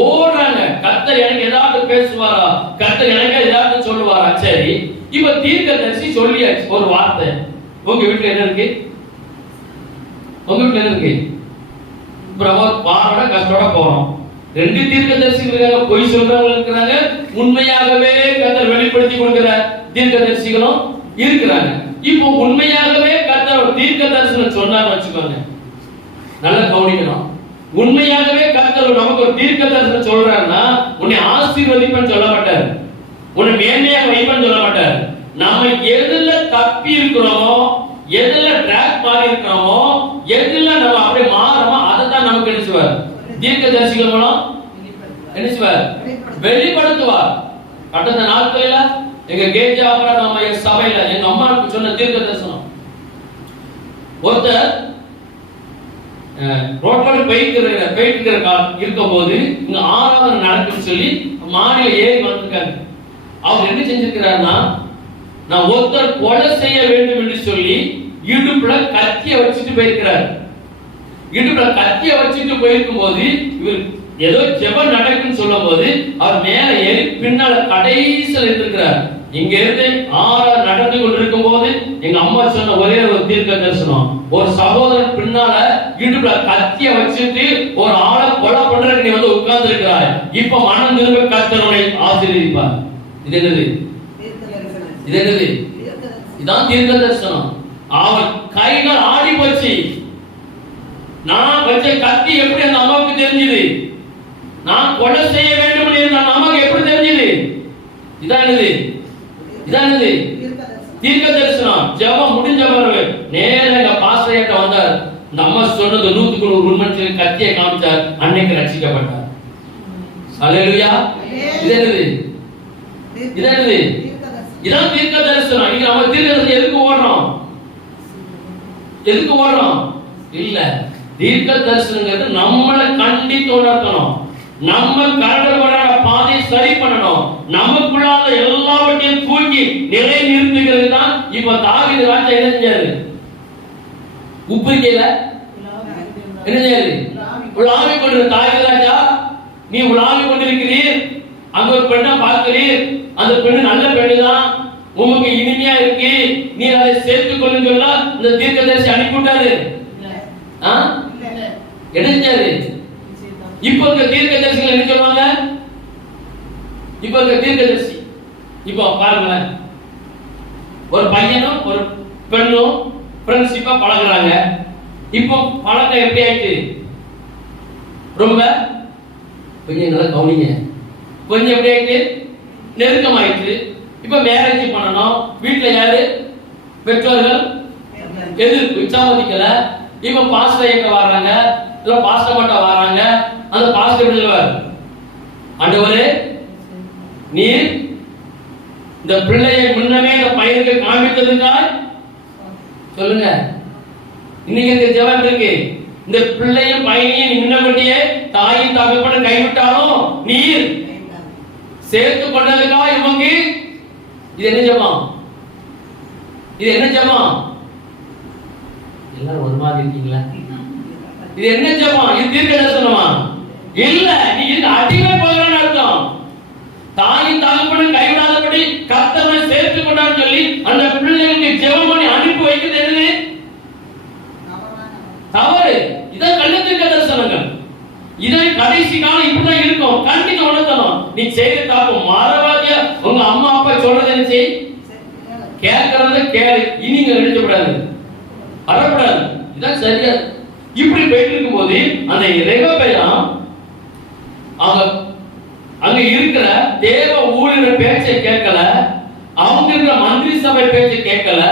ஓடுறாங்க. கர்த்தர் எனக்கு ஏதாவது பேசுவாரா, கர்த்தர் எனக்கு ஏதாவது சொல்லுவாரா? சரி, இப்ப தீர்க்க தரிசி சொல்லியாச்சு ஒரு வார்த்தை. உங்க வீட்டுல என்ன இருக்கு? உங்க வீட்டுல என்ன இருக்கு? பாரோட கஷ்டோட போறோம். ரெண்டு தீர்க்க தரிசிகள் இருக்காங்க, பொய் சொல்றவங்க இருக்கிறாங்க, உண்மையாகவே கர்த்தர் வெளிப்படுத்தி கொடுக்கிற தீர்க்க தரிசிகளும் இருக்கிறாங்க. இப்போ உண்மையாகவே கர்த்தர் தீர்க்க தரிசனம் சொன்னான்னு வச்சுக்கோங்க, நல்லா கவனிக்கணும். உண்மையாகவே கர்த்தர் நமக்கு ஒரு தீர்க்க தரிசனம் சொல்றாருன்னா உன்னை ஆசீர்வதிப்பேன்னு சொல்ல மாட்டார், உன்னை மேன்மையாக வைப்பேன்னு சொல்ல மாட்டார். நாம எதுல தப்பி இருக்கிறோமோ, எதுல ட்ராக் மாறி இருக்கிறோமோ, எதுல நம்ம அப்படியே மாறோமோ அதை தான் நமக்கு என்ன செய்வார்? தீர்க்க தரிசிகள் மூலம் என்ன செய்வார்? வெளிப்படுத்துவார். கடந்த நாட்களில எங்க கேஜா நம்ம சபையில எங்க அம்மாவுக்கு சொன்ன தீர்க்க தரிசனம், ஒருத்தர் ரோட்ல போயிட்டு இருக்கும் போது இங்க ஆராதனை நடக்குன்னு சொல்லி மாடியில ஏறி வந்திருக்காங்க. அவர் என்ன செஞ்சிருக்கிறாருன்னா, நான் ஒருத்தர் கொலை செய்ய வேண்டும் என்று சொல்லி இடுப்புல கத்திய வச்சுட்டு போயிருக்கிறார். இடுப்புல கத்திய வச்சுட்டு போயிருக்கும் போது இவர் ஏதோ ஜெபம் நடக்குன்னு சொல்லும் போது அவர் மேல ஏறி பின்னால கடைசியில் இருந்திருக்கிறார். இங்க இருந்து ஆறாவது நடந்து கொண்டிருக்கும் போது எங்க அம்மா சொன்ன ஒரே ஒரு தீர்க்க தரிசனம், ஒரு சகோதரன் பின்னால இடுப்புல கத்திய வச்சுட்டு ஒரு ஆளை கொலை பண்றதுக்கு நீ வந்து உட்கார்ந்து இருக்கிறாய், இப்ப மனம் திரும்ப கர்த்தரை ஆசீர்வதிப்பார். இது என்னது? இது என்னது? இதான் தீர்க்க தரிசனம். அவன் கைகள் ஆடி போச்சு. நான் வச்ச கத்தி எப்படி அந்த அம்மாவுக்கு தெரிஞ்சது? நான் கொலை செய்ய வேண்டும் என்று அந்த அம்மாவுக்கு எப்படி தெரிஞ்சது? இதான் என்னது? இதான் என்னது? தீர்க்க தரிசனம். ஜெபம் முடிஞ்ச பிறகு நேரா எங்க பாஸ்டர்ட்ட வந்தார். இந்த அம்மா சொன்னது 100க்கு 100 உண்மை, கத்தியை காமிச்சார். அன்னைக்கு ரட்சிக்கப்பட்டார். ஹல்லேலூயா. இது என்னது? இது என்னது? இதான் தீர்க்க தரிசனம். இன்னைக்கு நம்ம தீர்க்க தரிசனம் எதுக்கு ஓடுறோம்? எதுக்கு ஓடுறோம்? இல்ல, தீர்க்க தரிசனங்கிறது நம்மளை கண்டித்து உணர்த்தணும், நம்ம கரடுமுரடான பாதையை சரி பண்ணணும், நமக்குள்ளாத எல்லாவற்றையும் தூக்கி நிலை நிறுத்துகிறது தான். இப்ப தாவீது ராஜா என்ன செஞ்சாரு? உப்பிரிக்கையில என்ன செய்யாரு? உலாவிக் கொண்டிருந்த தாவீது ராஜா, நீ உலாவிக் கொண்டிருக்கிறீர், அங்க ஒரு பெண்ணை பார்க்கிறீர், அந்த பெண்ணு நல்ல பெண்ணு தான், உமக்கு இனிமையா இருக்கு, நீ அதை சேர்த்துக் கொள்ளுன்னு சொல்ல இந்த தீர்க்கதரிசி அனுப்பிவிட்டாரு. என்ன செஞ்சாரு? இப்ப இருக்க தீர்க்கதரிசிகள் என்ன சொல்லுவாங்க? இப்ப இருக்க தீர்க்கதரிசி இப்போ பாருங்க, ஒரு பையனும் ஒரு பெண்ணும் ஃப்ரெண்ட்ஷிப்பா பழகுறாங்க. இப்போ பழக்கம் எப்படி ஆயிட்டு? ரொம்ப கொஞ்சம் நல்லா கவனிங்க, கொஞ்சம் எப்படி ஆயிட்டு? நெருக்கம் ஆயிட்டு. இப்ப மேரேஜ் பண்ணணும். வீட்டுல யாரு? பெற்றோர்கள் எதிர்ப்பு, சம்மதிக்கல. இப்ப பாஸ்டர் எங்க வர்றாங்க, இல்ல பாஸ்டர் மட்டும் வர்றாங்க. அந்த பாஸ்டர் எப்படி சொல்வார்? ஆண்டவரே, நீர் இந்த பிள்ளையை முன்னமே இந்த பையனுக்கு காண்பித்ததுக்காய் சொல்லுங்க. இன்னைக்கு இந்த ஜெபம் இருக்கு, இந்த பிள்ளையும் பையனையும் முன்னபடியே தாயின் தகப்பனை கைவிட்டாலும் நீர் சேர்த்து கொண்டதுக்காக இவங்க. இது என்ன ஜெபம்? இது என்ன ஜெபம்? எல்லாரும் ஒரு மாதிரி இருக்கீங்களா? இது என்ன ஜெபம்? இது தீர்க்க தரிசனமா? இல்ல, நீ இது அடிமை போகிறான்னு அர்த்தம். தாயின் தகப்பனை கைவிடாதபடி கர்த்தரை சேர்த்து கொண்டான்னு சொல்லி அந்த பிள்ளைகளுக்கு ஜெபம் பண்ணி அனுப்பி வைக்கிறது என்னது? தவறு. இதான் கள்ள தீர்க்க தரிசனங்கள். இதை கடைசி காலம் இப்படிதான் இருக்கும். கண்டித்து உணர்த்தணும். நீ செய்த தப்பு மறவாதியா உங்க அம்மா அப்பா சொல்றது என்ன செய்? கேட்கறத கேளு. இனி நீங்க நினைச்சக்கூடாது, வரக்கூடாது. இதான் சரியா. இப்படி போயிட்டு இருக்கும் போது அந்த ரெகொபெயா அங்க இருக்கிற தேவ ஊழியர் பேச்சை கேட்கல, அவங்க இருக்கிற மந்திரி சபை பேச்சை கேட்கல,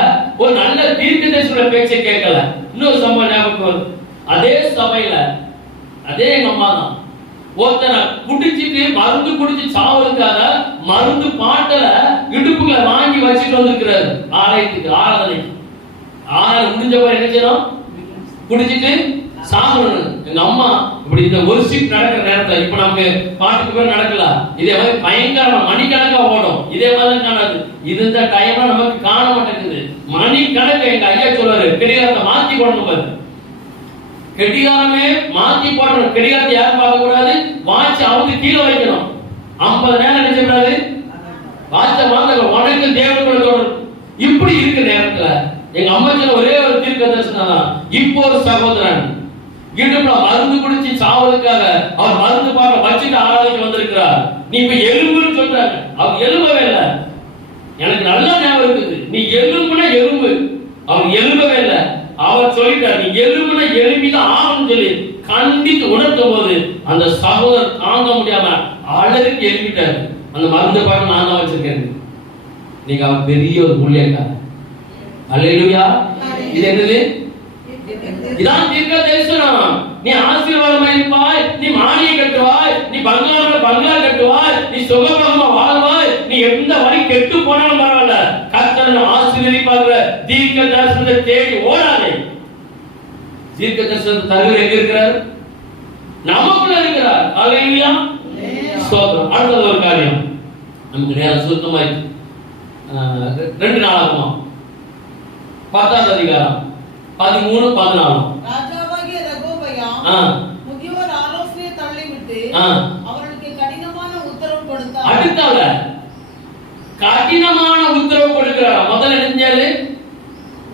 ஒரு நல்ல தீர்க்கதரிசியோட பேச்சை கேட்கல. இன்னொரு சம்பவம் ஞாபகம் வருது. அதே சபையில அதே எங்க அம்மா தான் ஒருத்தனை குடிச்சிட்டு மருந்து குடிச்சு சாவதுக்காக மருந்து பாட்டல இடுப்புகளை வாங்கி வச்சுட்டு வந்திருக்கிறாரு ஆலயத்துக்கு ஆராதனைக்கு. ஆராதனை முடிஞ்ச போய் என்ன செய்யணும்? குடிச்சிட்டு சாகணும். எங்க அம்மா இப்படி இந்த ஒரு ஷிஃப்ட் நடக்கிற நேரத்துல இப்ப நமக்கு பாட்டுக்கு பேர் நடக்கல, இதே மாதிரி பயங்கரமா மணிக்கணக்கா ஓடும். இதே மாதிரி காணாது. இது இந்த டைம்ல நமக்கு காண மாட்டேங்குது. மணிக்கணக்கு எங்க ஐயா சொல்றாரு, கடிகாரத்தை மாத்தி போடணும் பாரு. கடிகாரமே மாத்தி போடணும். கடிகாரத்தை யாரும் பார்க்க கூடாது. வாட்ச் அவங்க கீழே வைக்கணும். 50 நேரம் நினைச்சக்கூடாது. வாட்ச வாங்க உனக்கு தேவனுக்கு தொடரும். இப்படி இருக்கிற நேரத்துல எங்க அம்மா சொன்ன ஒரே ஒரு தீர்க்க தரிசனம் தான். இப்போ ஒரு சகோதரன் இடுப்புல மருந்து குடிச்சு சாவதுக்காக அவர் மருந்து பாக்க வச்சுட்டு ஆராதனைக்கு வந்திருக்கிறார். நீ இப்ப எலும்புன்னு சொல்றாங்க. அவர் எலும்பவே இல்லை. எனக்கு நல்லா ஞாபகம் இருக்குது. நீ எலும்புனா எலும்பு. அவர் எலும்பவே இல்லை. அவர் சொல்லிட்டார், நீ எலும்புனா எலும்பிதான் ஆகணும்னு சொல்லி கண்டித்து உணர்த்தும் போது அந்த சகோதரர் தாங்க முடியாம அழகுக்கு எழுப்பிட்டாரு. அந்த மருந்து பாட்டு நான் தான் வச்சிருக்கேன். நீங்க அவர் பெரிய ஒரு ஊழியக்காரர். அல்லேலூயா. இது என்னது? இதான் தீர்க்க தரிசனம். நீ ஆசீர்வாதமா இருப்பாய், நீ மாளிகை கட்டுவாய், நீ பங்களா கட்டுவாய், நீ சுகபோகமா வாழ்வாய், நீ எந்த வழி கெட்டு போனாலும் பரவாயில்ல, கர்த்தர் ஆசீர்வதிப்பாங்க. தீர்க்க தரிசனத்தை தேடி ஓடாதே. தீர்க்க தரிசனத்தை தருகிற எங்க இருக்கிறார்? நமக்குள்ள இருக்கிறார். அல்லேலூயா. ஸ்தோத்திரம். அடுத்த ஒரு காரியம் நமக்கு நேரம் சுத்தமா 2 நாளாகுமா 10ஆம் அதிகாரம் 13, 14. ராஜாவாகிய ரெகொபெயாம் முதியோர் ஆலோசனையை தள்ளிவிட்டு அவர்களுக்கு கடினமான உத்தரவு கொடுத்தார். அடுத்தவ கடினமான உத்தரவு கொடுக்கிறார். முதல்ல நெஞ்சாரு.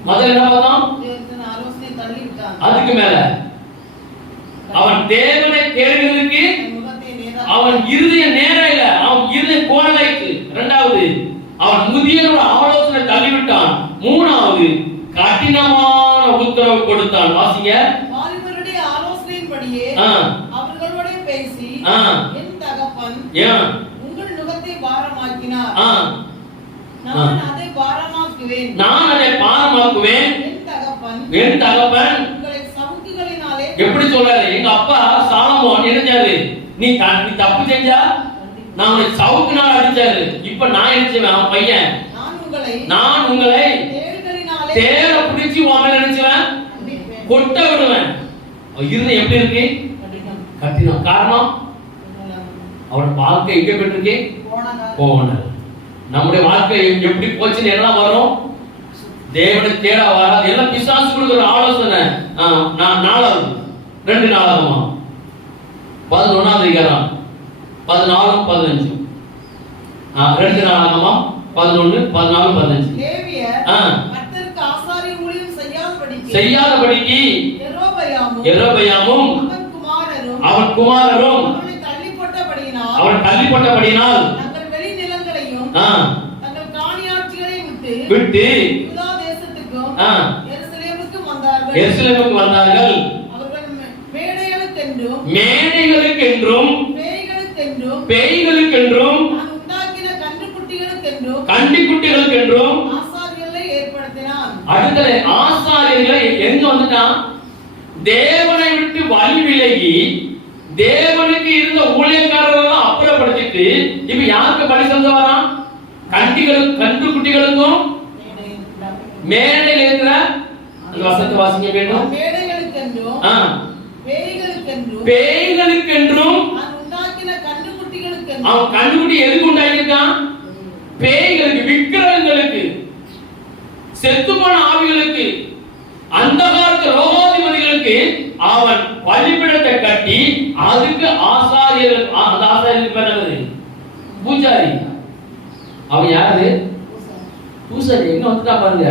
முதல்ல என்ன பார்த்தோம்? ஆலோசனையை தள்ளிவிட்டான். அதுக்கு மேல அவன் தேவனை தேடுவதற்கு அவன் இருதய நேரம் இல்ல, அவன் இருதய கோணலாயிற்று. இரண்டாவது அவன் முதியோரோட ஆலோசனை தள்ளிவிட்டான். மூணாவது கடினமான உத்தரவு கொடுத்தான். வாசிங்க. வாலிபருடைய ஆலோசனையின்படியே அவர்களோட பேசி என் தகப்பன் உங்கள் நுகத்தை பாரமாக்கினார். நான் அதை பாரமாக்குவேன். என் தகப்பன் உங்களை சவுக்குகளினாலே. எப்படி சொல்றாரு? எங்க அப்பா சாலமோன் நினைச்சாரு, நீ தப்பு செஞ்சா நான் உன்னை சவுக்குனால அடிச்சாரு. இப்ப நான் நினைச்சேன் அவன் பையன், நான் உங்களை தேர பிடிச்சி உங்களை நினைச்சுவேன், கொட்ட விடுவேன். இருந்தது எப்படி இருக்கு? கட்டினம். காரணம் அவரோட வாழ்க்கை எங்க போயிட்டு போனல். நம்முடைய வாழ்க்கை எப்படி போச்சுன்னு எல்லாம் வரும். தேவனை தேட வராது. எல்லாம் பிசாசு கொடுக்கிற ஆலோசனை. 4வது 2 நாளாகுமா 11ஆம் அதிகாரம் 14, 15. 2 நாளாகுமா 11, 14, 15. லேவியர் கர்த்தருக்கு ஆசாரிய ஊழியம் செய்யாதபடிக்கு யெரொபெயாமும் அவன் குமாரரும் அவன் தள்ளிப்பட்டபடியினால் தங்கள் வெளி நிலங்களையும் தங்கள் காணியாட்சிகளையும் விட்டு யூதா தேசத்துக்கும் எருசலேமுக்கு வந்தார்கள். அவர்கள் மேடைகளுக்கென்றும் பேய்களுக்கென்றும் கன்றுக்குட்டிகளுக்கென்றும் ஆசாரியர்களை ஏற்படுத்தினான். அடுத்தது ஆசாரியர்களை எங்க வந்துட்டான்? தேவனை விட்டு வழி விலகி தேவனுக்கு இருந்த ஊழியக்காரர்களை அப்புறப்படுத்திட்டு இப்ப யாருக்கு பலி செலுத்த வரான்? கன்றுக்குட்டிகளுக்கும் மேடையில் இருக்கிற அந்த வசனத்தை வாசிக்க வேண்டும். பேய்களுக்கென்றும் அவன் கன்றுக்குட்டி எதுக்கு உண்டாக்கியிருக்கான்? பேய்களுக்கு, விக்கிரகங்களுக்கு, செத்து போன ஆவிகளுக்கு, அந்த காலத்து ரோகாதிபதிகளுக்கு அவன் பலிபீடத்தை கட்டி அதுக்கு ஆசாரியர்கள். அந்த ஆசாரியருக்கு பண்ணது பூஜாரி. அவன் யாரு? பூசாரி. எங்க வந்துட்டா பாருங்க.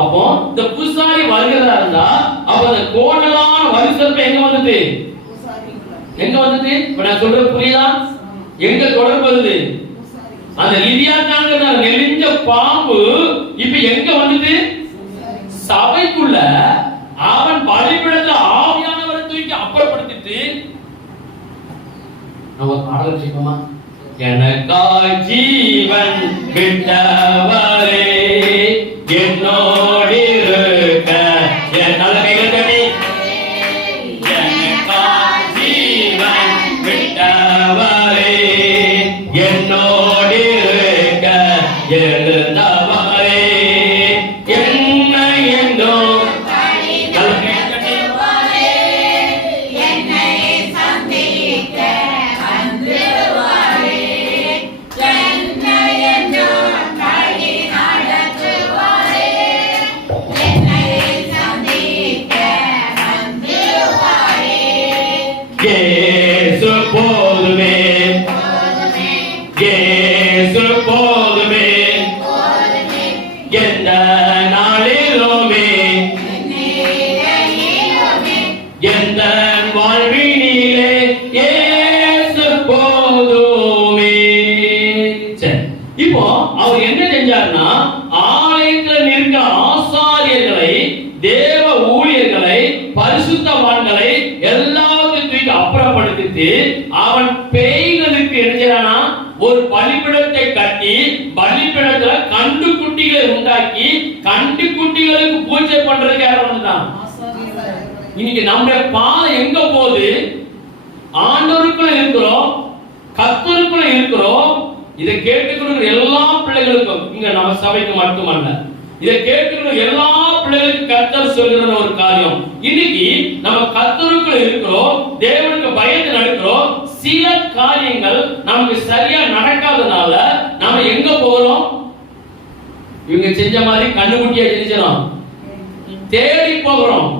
அப்போ இந்த பூசாரி வருகிறதா இருந்தா அப்ப அந்த கோணலான வரிசல்பம் எங்க வந்தது? இப்ப நான் சொல்றது புரியுதா? எங்க தொடர்பு வருது? அந்த லிதியாத்தாங்கிற நெளிஞ்ச பாம்பு இப்ப எங்க வந்துட்டு? சபைக்குள்ள அவன் பலிபீடத்தை ஆவியானவரை தூக்கி அப்புறப்படுத்திட்டு நம்ம பாடல் கேட்போமா? எனக்காய் ஜீவன் விட்டவரே என்னோடு இருக்க. நல்ல கைகள் கட்டி இயேசு போதுமே, இயேசு போதுமே, எந்த நாளிலுமே, எந்த வாழ்வினிலே இயேசு போதுமே. சரி, இப்போ அவர் என்ன செஞ்சார்னா, ஆலயத்தில் நிற்கிற ஆசாரியர்களை, தேவ ஊழியர்களை, பரிசுத்தவான்களை எல்லாத்தையும் அப்புறப்படுத்திட்டு அவன் பேய்களுக்கு என்ன ஒரு பலிபீடத்தை கட்டி, பலிபீடத்துல கண்டு குட்டிகளை உண்டாக்கி, கண்டு குட்டிகளுக்கு பூஜை பண்றதுக்கு யார் வந்தான்? இன்னைக்கு நம்முடைய பாதை எங்க போகுது? ஆண்டவருக்குள்ள இருக்கிறோம், கர்த்தருக்குள்ள இருக்கிறோம். இதை கேட்டுக்கொண்டு எல்லா பிள்ளைகளுக்கும், இங்க நம்ம சபைக்கு மட்டுமல்ல, இதை கேட்டுக்கொண்டு எல்லா பிள்ளைகளுக்கும் கர்த்தர் சொல்கிற ஒரு காரியம், இன்னைக்கு நம்ம கர்த்தருக்குள்ள இருக்கிறோம், தேவனுக்கு பயந்து நடக்கிறோம். சில காரியங்கள் நமக்கு சரியா நடக்காதனால நாம எங்க போறோம்? இவங்க செஞ்ச மாதிரி கண்ணுக்குட்டியா செஞ்சோம், தேடி போகிறோம்.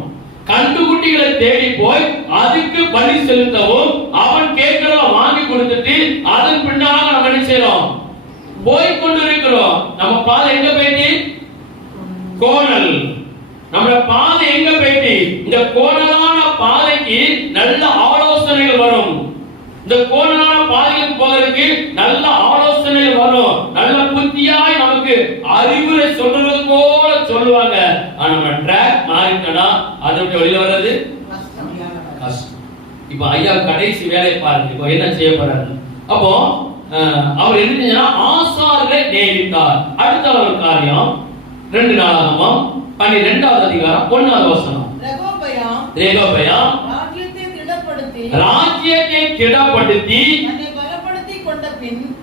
கண்டுகுட்டிகளை தேடி போய் அதுக்கு பலி செலுத்தவும், அவன் கேட்கிறத வாங்கி கொடுத்துட்டு அதன் பின்னாக நம்ம என்ன செய்யறோம்? போய் கொண்டு இருக்கிறோம். நம்ம பாதை எங்க போயிட்டு? கோணல். நம்ம பாதை எங்க போயிட்டு? இந்த கோணலான பாதைக்கு நல்ல ஆலோசனைகள் வரும். இந்த கோணலான பாதைக்கு போகிறதுக்கு நல்ல ஆலோசனைகள் வரும். நல்ல புத்தியாய் நமக்கு அறிவுரை சொல்றது போல சொல்லுவாங்க. ஆனா நம்ம ட்ராக் மாறிட்டோம்னா அதை வெளியில வர்றது கஷ்டம். இப்ப ஐயா கடைசி வேலை பாருங்க, இப்போ என்ன செய்ய போறாரு? அப்போ அவர் என்ன செஞ்சா, ஆசார்களை நியமித்தார். அடுத்த ஒரு காரியம் 2 நாளாகமம் 12வது அதிகாரம் 1வது வசனம். ரெகொபெயாம் ராஜ்யத்தை திடப்படுத்தி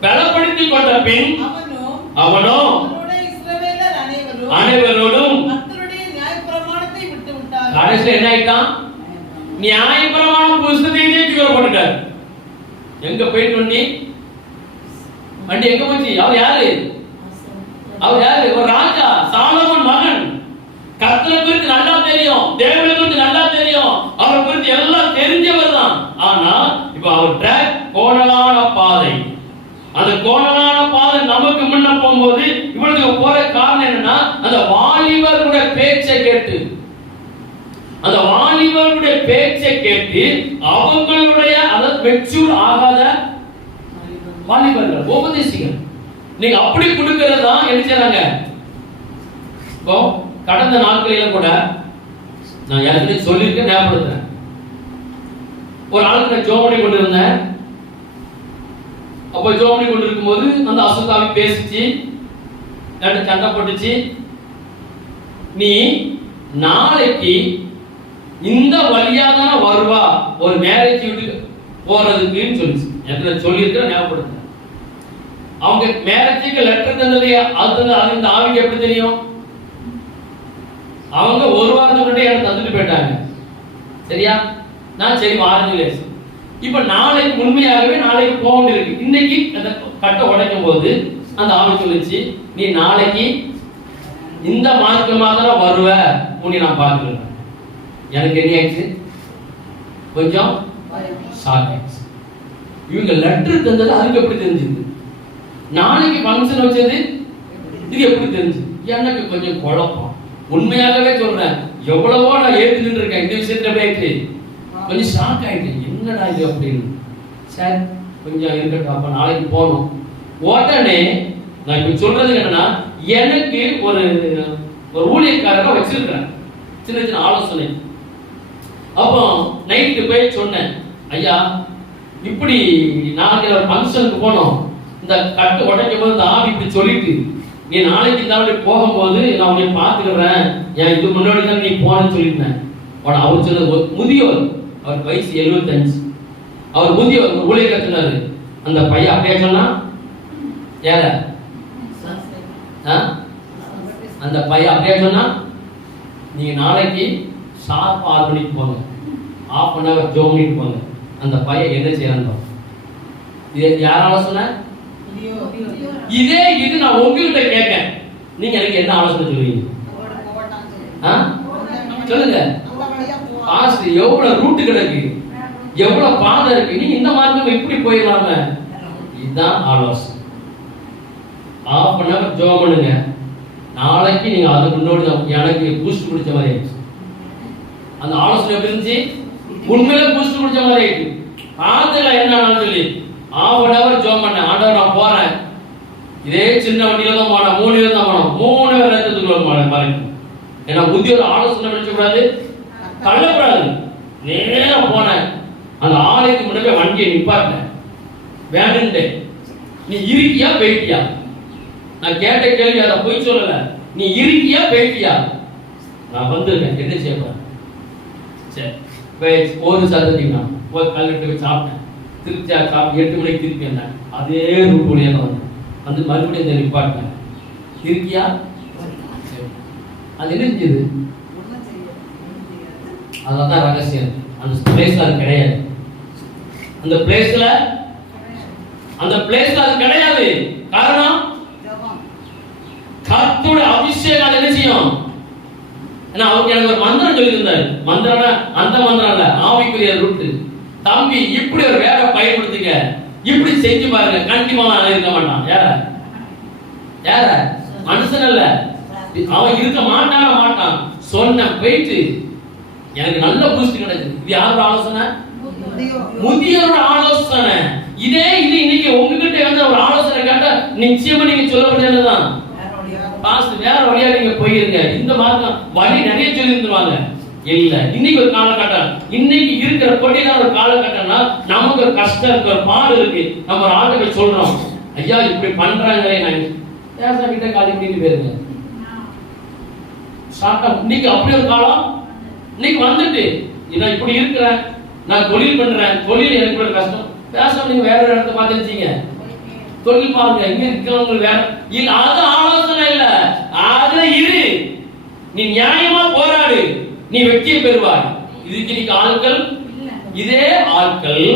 பலப்படுத்தி கொண்ட பின் அவனோ அனைவரோடும் கடைசியில் என்ன ஆயிட்டான்? நியாயப்பிரமாண புஸ்தகத்தையே தூக்கி போட்டுட்டார். எங்க போயிட்டு வண்டி எங்க போச்சு? அவர் யாரு? அவர் யாரு? ஒரு ராஜா, சாலமோன் மகன். கர்த்தரை குறித்து நல்லா தெரியும், தேவனை குறித்து நல்லா தெரியும், அவரை குறித்து எல்லாம் தெரிஞ்சவர் தான். ஆனா இப்ப அவர் ட்ராக் கோணலான பாதை. அந்த கோணலான பாதை நமக்கு முன்ன போகும்போது இவனுக்கு போற காரணம் என்னன்னா, அந்த வாலிபர்களுடைய பேச்சை கேட்டு, அந்த வாலிபர்களுடைய பேச்சை கேட்டு அவங்களுடைய அதாவது மெச்சூர் ஆகாத வாலிபர்கள், உபதேசிகள் நீங்க அப்படி கொடுக்கிறது தான் என்ன செய்றாங்க. இப்போ கடந்த நாட்களில கூட நான் யாருமே சொல்லியிருக்கேன், ஞாபகப்படுத்துறேன். ஒரு ஆளுக்கு நான் ஜோமணி கொண்டு இருந்தேன். அப்போ ஜோமணி கொண்டு இருக்கும்போது அந்த அசுத்தாவி பேசிச்சு, சண்டை போட்டுச்சு. நீ நாளைக்கு இந்த வழியா தானே வருவா ஒரு மேரேஜ் வீட்டுக்கு போறதுக்குன்னு சொல்லிச்சு. எனக்கு சொல்லியிருக்கேன், ஞாபகப்படுத்துறேன். அவங்க மேரேஜுக்கு லெட்டர் தந்தது அது இந்த ஆவிக்கு எப்படி தெரியும்? அவங்க ஒரு வாரத்துக்கு முன்னாடி எனக்கு தந்துட்டு போயிட்டாங்க. சரியா? நான் சரி வாரங்களே. இப்ப நாளைக்கு உண்மையாகவே நாளைக்கு போக வேண்டியிருக்கு. இன்னைக்கு அந்த கட்டை உடைக்கும் போது அந்த ஆவி சொல்லிச்சு, நீ நாளைக்கு இந்த மார்க்கமாக தான் வருவ, உன்னை நான் பார்க்கிறேன். எனக்கு என்ன ஆயிடுச்சு? கொஞ்சம் ஷாக் ஆயிடுச்சு. இவங்க லெட்டர் தந்தது அதுக்கு எப்படி தெரிஞ்சது? நாளைக்கு ஃபங்க்ஷன் வச்சது இது எப்படி தெரிஞ்சு? எனக்கு கொஞ்சம் குழப்பம். உண்மையாகவே சொல்றேன், எவ்வளவோ நான் ஏத்துக்கிட்டு இருக்கேன், இந்த விஷயத்துல எப்படி ஆயிடுச்சு? கொஞ்சம் ஷாக் ஆயிட்டு, என்னடா இது அப்படின்னு. சரி கொஞ்சம் இருக்கட்டும், அப்ப நாளைக்கு போகணும். உடனே நான் இப்ப சொல்றது என்னன்னா, எனக்கு ஒரு ஊழியக்காரரை வச்சிருக்கிறேன், சின்ன சின்ன ஆலோசனை. அப்போ நைட்டு போய் சொன்னேன், ஐயா இப்படி நாளைக்கு ஒரு ஃபங்க்ஷனுக்கு போனோம், இந்த கட்டு உடைக்கும் போது இந்த ஆவி இப்படி சொல்லிட்டு, நீ நாளைக்கு இந்த ஆவி போகும்போது நான் உன்னை பார்த்துக்கிறேன், ஏன் இது முன்னாடி தான் நீ போனேன்னு சொல்லிட்டேன். உடனே அவர் சொன்னது, முதியோர், அவர் வயசு 75, அவர் முதியோர் ஊழியர் சொன்னாரு. அந்த பையன் அப்படியே சொன்னா, யார அந்த பையன் அப்படியே சொன்னா, நீங்க நாளைக்கு ஷார்ப் 6 மணிக்கு போங்க, 1/2 hour ஜோம் பண்ணிட்டு போங்க. அந்த பையன் என்ன செய்யறான்? இது யாரால சொன்ன? இதே இது நான் உங்ககிட்ட கேட்கேன், நீங்க எனக்கு என்ன ஆலோசனை சொல்லுவீங்க? சொல்லுங்க. எவ்வளவு ரூட் கிடக்கு, எவ்வளவு பாதை இருக்கு, நீ இந்த மார்க்கம் இப்படி போயிடலாம. இதுதான் ஆலோசனை. ஆஃப் அன் அவர் ஜோம் பண்ணுங்க. நாளைக்கு நீங்க அதுக்கு முன்னாடி எனக்கு பூஸ்ட் குடிச்ச மாதிரி ஆயிடுச்சு. அந்த ஆலோசனை எப்படி இருந்துச்சு? உண்மையில பூஸ்ட் குடிச்ச மாதிரி ஆயிடுச்சு. ஆத்துல என்ன சொல்லி ஆஃப் அன் அவர் ஜோம் பண்ண. ஆண்டவர் நான் போறேன், இதே சின்ன வண்டியில தான் போனேன், 3 பேர் தான் போனோம், 3 பேர் ரத்தத்துக்குள்ள பாருங்க. ஏன்னா புதிய ஒரு ஆலோசனை நினைச்சக்கூடாது, தள்ளக்கூடாது. நேரா போனேன், அந்த ஆலயத்துக்கு முன்னாடி வண்டியை நிப்பாட்டேன். வேணுண்டே, நீ இருக்கியா போயிட்டியா? நான் கேட்ட கேள்வி அதை போய் சொல்லல. நீ இருக்கியா போயிட்டியா? நான் வந்திருக்கேன், என்ன செய்ய போறேன்? சரி, ஒரு சதவீதம் போய் கல்வெட்டு போய் சாப்பிட்டேன். திருச்சி சாப்பிட்டு 8 மணிக்கு திருப்பி வந்தேன். அதே ரூட் வழியா தான் வந்தேன். வந்து மறுபடியும் இந்த நிப்பாட்டேன். இருக்கியா? அது என்ன செஞ்சது? அதான் ரகசியம். அந்த பிளேஸ்ல அது கிடையாது. அந்த பிளேஸ்ல அது கிடையாது. காரணம் கர்த்தருடைய அபிஷேகம். அது என்ன செய்யும்? ஏன்னா அவருக்கு எனக்கு ஒரு மந்திரம் சொல்லி இருந்தாரு. மந்திரம் அந்த மந்திரம் இல்ல, ஆவிக்குரிய ரூட். தம்பி இப்படி ஒரு வேலை பயன்படுத்துங்க, இப்படி செஞ்சு பாருங்க, கண்டிப்பா இருக்க மாட்டான். யார மனுஷன் இல்ல, அவன் இருக்க மாட்டான். சொன்ன போயிட்டு எனக்கு நல்ல பூஸ்ட் கிடைச்சது. இது யாரோட ஆலோசனை? முதியோரோட ஆலோசனை. இது இன்னைக்கு உங்ககிட்ட வந்து ஒரு ஆலோசனை கேட்டா நிச்சயமா நீங்க சொல்ல முடியாதுதான். பாஸ்ட் வேற வழியா நீங்க போயிருங்க. இந்த மார்க்கம் வழி நிறைய சொல்லி இருந்துருவாங்க. இல்ல, இன்னைக்கு ஒரு காலகட்டம், இன்னைக்கு இருக்கிற பொடியான ஒரு காலகட்டம்னா நமக்கு ஒரு கஷ்டம் இருக்கு, ஒரு பாடு இருக்கு. நம்ம ஒரு ஆட்டை போய் சொல்றோம், ஐயா இப்படி பண்றாங்களே, நான் பேச கிட்ட காலி பண்ணிட்டு போயிருங்க. இன்னைக்கு அப்படி ஒரு காலம் இன்னைக்கு வந்துட்டு, நான் இப்படி இருக்கிறேன், நான் தொழில் பண்றேன், தொழில் எனக்கு கூட கஷ்டம். பேச நீங்க வேற ஒரு இடத்த பார்த்துருச்சீங்க, தொழில் பாருங்க, இங்க இருக்கிறவங்க வேற இல்ல. அது ஆலோசனை இல்ல, அதுல இரு, நீ நியாயமா போராடு, நீ வெற்றியை பெறுவாய். இதுக்கு இன்னைக்கு ஆட்கள், இதே ஆட்கள்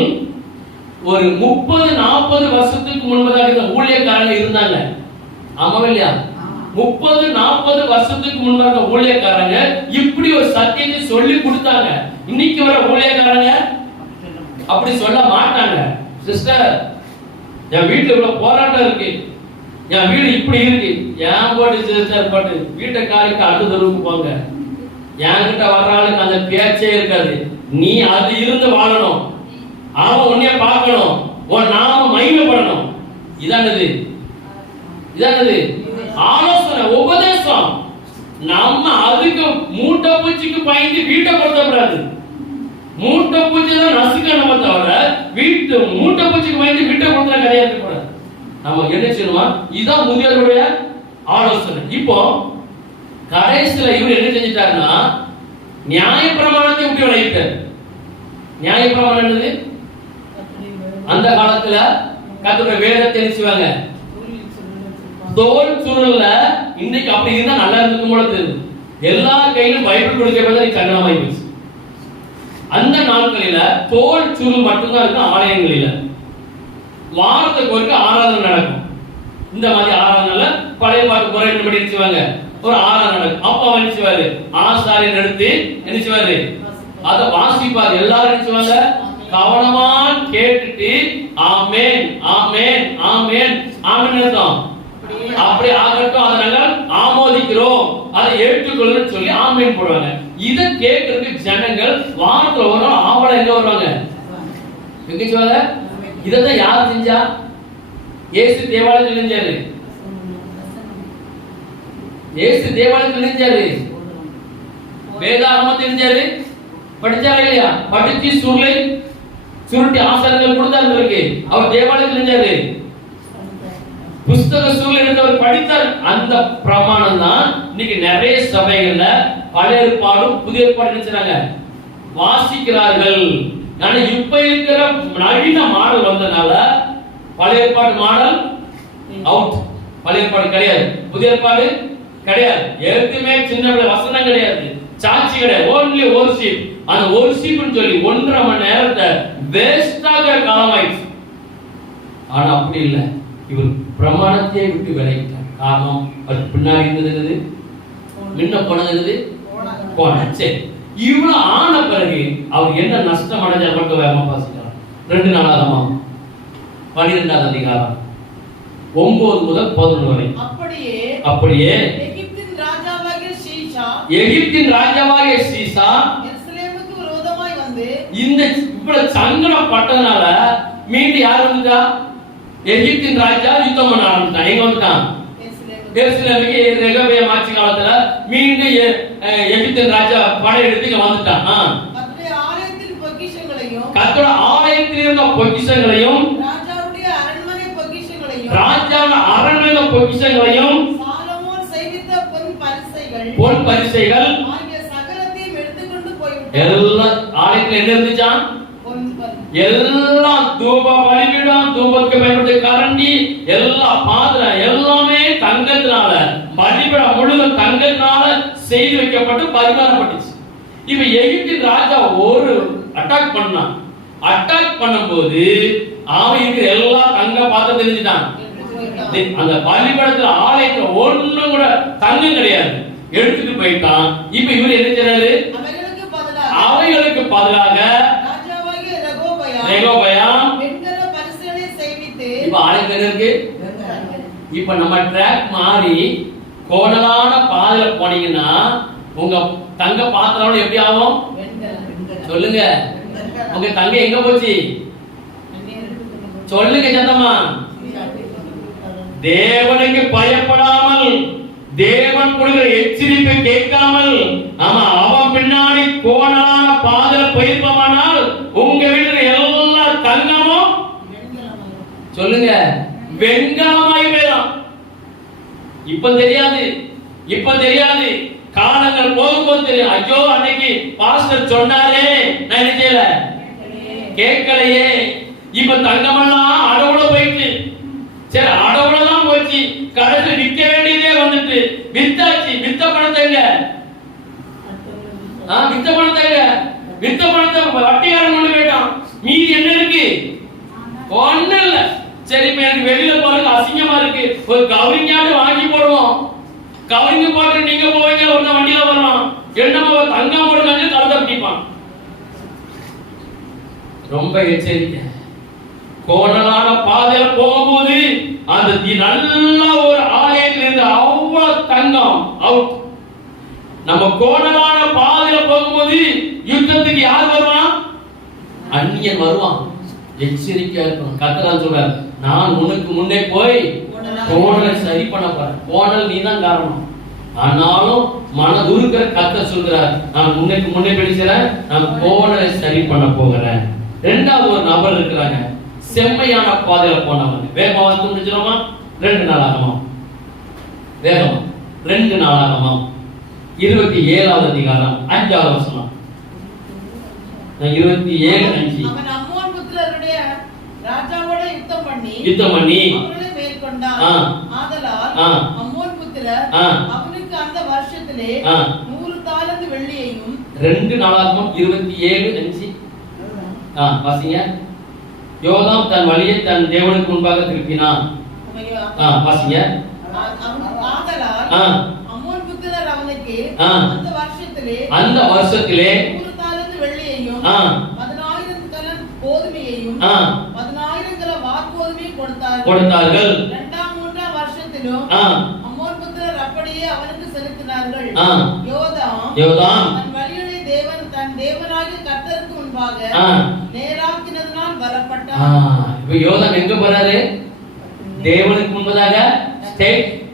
ஒரு 30-40 வருஷத்துக்கு முன்பதாக இந்த ஊழியக்காரங்க இருந்தாங்க. ஆமாவா இல்லையா? 30-40 வருஷத்துக்கு முன்னாடி ஊழியக்காரங்க இப்படி ஒரு சத்தியத்தை சொல்லி கொடுத்தாங்க. இன்னைக்கு வர ஊழியக்காரங்க அப்படி சொல்ல மாட்டாங்க. சிஸ்டர், என் வீட்டுல இவ்வளவு போராட்டம் இருக்கு, என் வீடு இப்படி இருக்கு, ஏன் போட்டு சிஸ்டர் போட்டு வீட்டை காலிக்கு அடுத்த தெருவுக்கு போங்க. என்கிட்ட வர்றாளுக்கு அந்த பேச்சே இருக்காது. நீ அது இருந்து வாழணும், அவன் உன்னைய பார்க்கணும், உன் நாம மகிமைப்படணும். இதானது ஆலோசனை, உபதேசம். நம்ம அதுக்கு மூட்டை பூச்சிக்கு பயந்து வீட்டை கொடுத்தக்கூடாது. மூட்டை பூச்சி தான் நசுக்க நம்ம தவிர வீட்டு மூட்டை பூச்சிக்கு பயந்து வீட்டை கொடுத்தா கிடையாது கூடாது. நம்ம என்ன செய்யணும்? இதுதான் முதியோருடைய ஆலோசனை. இப்போ கடைசியில இவர் என்ன செஞ்சிட்டாருன்னா நியாயப்பிரமாணத்தை விட்டு விளையிட்டார். நியாயப்பிரமாணம் என்னது? அந்த காலத்துல கர்த்தருடைய வேதத்தை தெரிஞ்சுவாங்க. தோல் சுருள்ல இன்னைக்கு அப்படி இருந்தா நல்லா இருக்கும் போல தெரியுது. எல்லா கையிலும் பைபிள் கொடுக்கப்பட்ட கண்டனமாய் போச்சு. அந்த நாட்களில தோல் சுருள் மட்டும்தான் இருக்கும் ஆலயங்களில. வாரத்துக்கு ஒருக்க ஆராதனை நடக்கும். இந்த மாதிரி ஆராதனைல பழைய பாட்டு முறையின்படி நினைச்சுவாங்க, ஒரு ஆராதனை நடக்கும். அப்ப அவன் நினைச்சுவாரு, ஆசாரியன் எடுத்து நினைச்சுவாரு, அதை வாசிப்பாரு. எல்லாரும் நினைச்சுவாங்க, கவனமா கேட்டுட்டு ஆமென் ஆமென் ஆமென் ஆமென் அர்த்தம். அப்படி ஆகட்டும், அதை நாங்கள் ஆமோதிக்கிறோம், அதை ஏற்றுக்கொள்ளுன்னு சொல்லி ஆமென் போடுவாங்க. இதை கேட்கறதுக்கு ஜனங்கள் வாரத்துல ஒரு நாள் ஆவலம் எங்க வருவாங்க? எங்க சொல்லுவாங்க? இதான் யார் செஞ்சா? இயேசு தேவாலயத்தில் செஞ்சாரு. இயேசு தேவாலயத்தில் செஞ்சாரு, வேதாகமத்தை செஞ்சாரு. படிச்சாரு இல்லையா? படிச்சு சுருட்டி ஆசாரங்கள் கொடுத்தாரு. அவர் தேவாலயத்தில் செஞ்சாரு. புஸ்தக சூழல் எடுத்தவர் படித்தார். அந்த பிரமாணம் தான் இன்னைக்கு நிறைய சபைகள்ல பழைய ஏற்பாடும் புதிய ஏற்பாடு நினைச்சாங்க வாசிக்கிறார்கள். ஆனா இப்ப இருக்கிற நவீன மாடல் வந்தனால பழைய ஏற்பாடு மாடல் அவுட். பழைய ஏற்பாடு கிடையாது, புதிய ஏற்பாடு கிடையாது. எதுவுமே சின்ன வசனம் கிடையாது, சாட்சி கிடையாது, ஓன்லி worship. அந்த worshipன்னு சொல்லி 1.5 மணி நேரத்தை வேஸ்டாக காலமாயிடுச்சு. ஆனா அப்படி இல்லை, இவர் பிரமாணத்தை விட்டு விலகிட்டார். காரணம் அது பின்னாடி இருந்தது, முன்ன போனது போன. சரி, இவ்வளவு ஆன பிறகு அவர் என்ன நஷ்டம் அடைஞ்சார் மட்டும் வேகமா வாசிக்கலாம். 2 நாளாகமம் 12ஆம் அதிகாரம் 9 முதல் 11 வரை. அப்படியே எகிப்தின் ராஜாவாகிய சீசா எருசலேமுக்கு விரோதமாய் வந்து இந்த இவ்வளவு சங்கடப்பட்டதனால மீண்டும் யார் வந்துட்டா? எகிப்தின் ராஜா யுத்தம் பண்ண ஆரம்பிச்சான். எங்க வந்துட்டான்? எருசலேமுக்கு ரெகபியாம் ஆட்சி காலத்துல மீண்டும் எகிப்தின் ராஜா படையெடுத்து இங்க வந்துட்டான். கர்த்தருடைய ஆலயத்தின் பொக்கிஷங்களையும் கர்த்தருடைய ஆலயத்தில் இருந்த பொக்கிஷங்களையும் ராஜாவுடைய அரண்மனை பொக்கிஷங்களையும் சாலமோன் செய்வித்த பொன் பரிசைகள் ஆகிய சகலத்தையும் எடுத்துக்கொண்டு போய்விட்டான். எல்லா ஆலயத்துல என்ன இருந்துச்சான்? எல்லாம் தூப பலிபீடம், தூபத்துக்கு பயன்படுத்திய கரண்டி, எல்லா பாத்திரம் எல்லாமே தங்கத்தினால, பலிபீடம் முழுவதும் தங்கத்தினால செய்து வைக்கப்பட்டு பரிமாறப்பட்டுச்சு. இப்ப எகிப்தின் ராஜா ஒரு அட்டாக் பண்ணான். அட்டாக் பண்ணும்போது அவன் இருக்கிற எல்லா தங்க பாத்திரம் தெரிஞ்சுட்டான். அந்த பலிபீடத்துல ஆலயத்துல ஒண்ணும் கூட தங்கம் கிடையாது, எடுத்துட்டு போயிட்டான். இப்ப இவர் என்ன செய்றாரு? அவைகளுக்கு பதிலாக ரெகோபயாம் வெண்கல பரிசுகளை செய்வித்து இப்ப ஆலயத்துல இருக்கு. இப்ப நம்ம ட்ராக் மாறி கோணலான பாதையில போனீங்கன்னா உங்க தங்க பாத்திரம் எப்படி ஆகும்? சொல்லுங்க, உங்க தங்க எங்க போச்சு? சொல்லுங்க சத்தமா. தேவனுக்கு பயப்படாமல், தேவன் கொடுக்கிற எச்சரிப்பை கேட்காமல், ஆமா அவன் பின்னாடி கோணலான பாதையில போயிருப்போமானால் உங்க வீட்டுல எல்லா தங்கமும் சொல்லுங்க வெண்கலமாய் போயிடும். இப்ப தெரியாது, காலங்கள் போகும்போது தெரியும். ஐயோ அன்னைக்கு பாஸ்டர் சொன்னாரே, நான் என்ன செய்யல, கேட்கலையே. இப்ப தங்கமெல்லாம் அடவுல போயிட்டு, சரி அடவுல தான் போச்சு, கடைசி விற்க வேண்டியதே வந்துட்டு வித்தாச்சு. வித்த பணத்தை வட்டியாரன் கொண்டு போயிட்டான். மீதி என்ன இருக்கு? ஒண்ணு இல்ல. சரி இப்ப எனக்கு வெளியில போறது அசிங்கமா இருக்கு, ஒரு கவரிங்காட்டு வாங்கி போடுவோம். கவரிங் போட்டு நீங்க போவீங்க, ஒரு வண்டியில வரலாம், என்னமா தங்கம் போடுங்க கலந்த பிடிப்பான். ரொம்ப எச்சரிக்கை. கோணலான பாதையில போகும்போது அந்த நல்ல ஒரு ஆலயத்தில் இருந்து அவ்வளவு தங்கம் அவுட். நம்ம கோணலான பாதையில போகும்போது யுத்தத்துக்கு யார் வருவான்? அந்நியன் வருவான். எச்சரிக்கையா இருக்கணும். கர்த்தர் சொல்றார், நான் உனக்கு முன்னே போய் கோணலை சரி பண்ண போறேன். கோணல் நீ தான் காரணம். ஆனாலும் மனதுருக்கிற கர்த்தர் சொல்றார், நான் உனக்கு முன்னே பேசுறேன், நான் கோணலை சரி பண்ண போகிறேன். இரண்டாவது ஒரு நபர் இருக்கிறாங்க, செம்மையான பாதையில போனவங்க. வேகமா வந்து முடிச்சிரோமா? 2 நாளாகமம் வேகமா 2 நாளாகமம் 27வது அதிகாரம் 5வது வசனம். 27:5. அவன் அம்மோன் புத்திரருடைய ராஜாவோட யுத்தம் பண்ணி அவர்களை மேற்கொண்டான். ஆதலால் அம்மோன் புத்திரர் அவனுக்கு அந்த வருஷத்திலே 100 தாலந்து வெள்ளியையும் 2 நாளாகமம் 27:5. வாசிங்க. யோதாம் தன் வழியை தன் தேவனுக்கு முன்பாக திருப்பினான். வாசிங்க. ஆதலால் அம்மோன் புத்திரர் அவனுக்கு அந்த வருஷத்திலே 100 தாலந்து வெள்ளியையும் 10,000 கலன் கோதுமையையும் 10,000 கிலோ வாற்கோதுமையும் கொடுத்தார்கள். 2ஆம் 3ஆம் வருஷத்திலும் அம்மோன் புத்திரர் அப்படியே அவனுக்கு செலுத்தினார்கள். யோதாம் தன் வழியை தன் தேவனாகிய கர்த்தருக்கு முன்பாக நேராக்கினதினால் பலப்பட்டான். இப்ப யோதாம் எங்க போறாரு? தேவனுக்கு முன்பதாக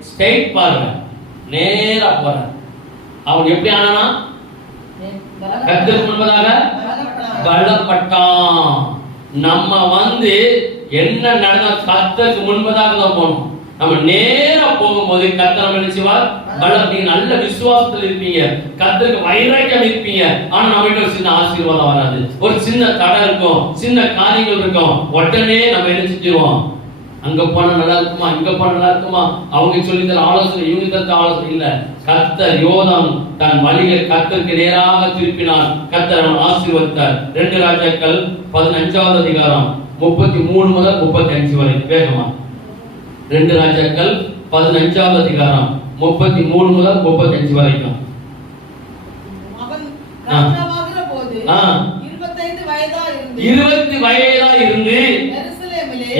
ஸ்ட்ரைட் பாருங்க, நேரா போறார். அவன் எப்படி ஆனானா? கர்த்தருக்கு முன்பதாக பலப்பட்டான். நம்ம வந்து என்ன நடந்தா கர்த்தருக்கு முன்பதாக தான் போகணும். நம்ம நேரா போகும்போது கர்த்தர் என்ன செய்வார்? பலம். நீங்க நல்ல விசுவாசத்துல இருப்பீங்க, கர்த்தருக்கு வைராக்கியம் இருப்பீங்க. ஆனா நம்மகிட்ட ஒரு சின்ன ஆசீர்வாதம் வராது, ஒரு சின்ன தடை இருக்கும், சின்ன காரியங்கள் இருக்கும். உடனே நம்ம என்ன செஞ்சிருவோம்? அங்க போனா நல்லா இருக்குமா, இங்க போனா நல்லா இருக்குமா, அவங்க சொல்லி தர ஆலோசனை, இவங்க தர ஆலோசனை இல்ல. கர்த்தர் யோதாம் தன் வழியை கர்த்தருக்கு நேராக திருப்பினார். கர்த்தர் அவன் ஆசீர்வதித்தார். 2 ராஜாக்கள் 15வது அதிகாரம் 33 முதல் 35 வரை. வேகமா 2 ராஜாக்கள் 15வது அதிகாரம் 33 முதல் 35 வரைக்கும். அவன் ராஜாவாகிற போது ஆ. 25 வயதா இருந்து 20 வயதா இருந்து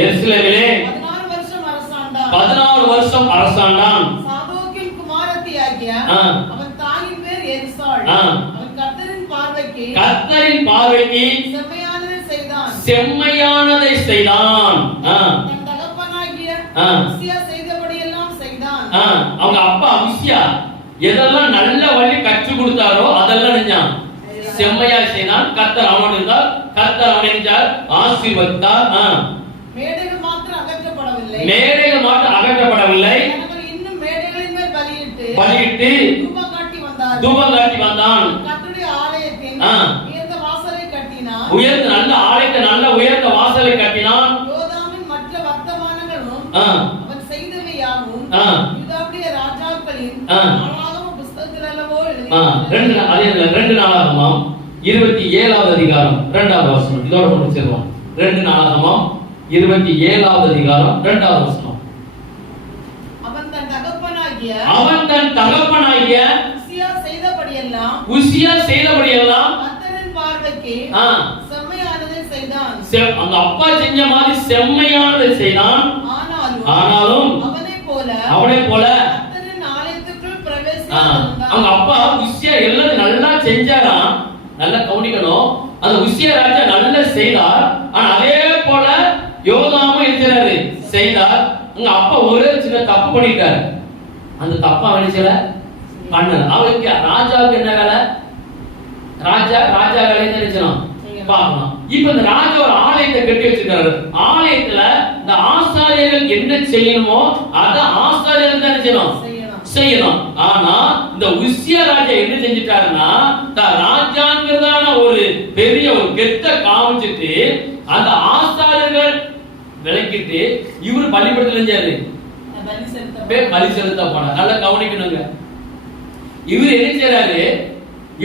எருசலேமிலே 16 வருஷம் அரசாண்டான். 16 வருஷம் அரசாண்டான். சாதோக்கின் குமாரத்தியாகிய ஆ. அவன் தாயின் பேர் எலிசாள். ஆ. அவன் கர்த்தரின் பார்வைக்கு செம்மையானதை செய்தான். செம்மையானதை செய்தான். தன் தகப்பனாகிய உசியா செய்தபடியெல்லாம் செய்தான். அவங்க அப்பா உசியா எதெல்லாம் நல்ல வழி கற்றுக் கொடுத்தாரோ அதெல்லாம் நினைச்சான், செம்மையா செய்தான். கர்த்தர் அவனோடு இருந்தார். கர்த்தர் அவனை நினைச்சார், ஆசீர்வதித்தார். மேடைகள் மாத்திரம் அகற்றப்படவில்லை. மேடைகள் மாத்திரம் அகற்றப்படவில்லை. இன்னும் மேடைகளின் மேல் பலியிட்டு தூபம் காட்டி வந்தான். கர்த்தருடைய ஆலயத்தின் உயர்ந்த வாசலை கட்டினான். நல்ல ஆலயத்தை நல்ல உயர்ந்த வாசலை கட்டினான். யோதாமின் மற்ற வர்த்தமானங்களும் அவன் செய்தவையாவும் யூதாவுடைய ராஜாக்களின் நாளாகம புத்தகத்தில் அல்லவோ எழுதியிருக்கிறது. 2 நாளாகமம் 27வது அதிகாரம் 2வது வசனம். இதோட முடிச்சிடலாம். 2 நாளாகமம் 27வது அதிகாரம் 2வது வசனம். அவன் தன் தகப்பனாகிய உசியா செய்தபடியெல்லாம் கர்த்தரின் பார்வைக்கு செம்மையானதை செய்தான். அந்த அப்பா செஞ்ச மாதிரி செம்மையானதை செய்தான். ஆனாலும் அவனை போல கர்த்தரின் ஆலயத்துக்குள் பிரவேசித்தான். அவங்க அப்பா உசியா எல்லாம் நல்லா செஞ்சாராம். நல்லா கவனிக்கணும். அந்த உசியா ராஜா நல்லா செய்தார். ஆனா அதே போல யோதாமும் இருக்கிறாரு, செய்தார். உங்க அப்பா ஒரே சின்ன தப்பு பண்ணிட்டாரு. அந்த தப்பா நினைச்சல பண்ணல. அவருக்கு ராஜாவுக்கு என்ன வேலை? ராஜா வேலை நினைச்சணும் பார்க்கலாம். இப்ப இந்த ராஜா ஒரு ஆலயத்தை கட்டி வச்சிருக்காரு. ஆலயத்துல இந்த ஆசாரியர்கள் என்ன செய்யணுமோ அதை ஆசாரியர்கள் தான் செய்யணும். ஆனா இந்த உசியா ராஜா என்ன செஞ்சிட்டாருன்னா, ராஜாங்கிறதான ஒரு பெரிய ஒரு கெத்த காமிச்சிட்டு அந்த ஆசாரியர்கள் விளக்கிட்டு இவரு பலிபடத்துல செஞ்சாரு, பலி செலுத்த போன. நல்லா கவனிக்கணுங்க. இவர் என்ன செய்யறாரு?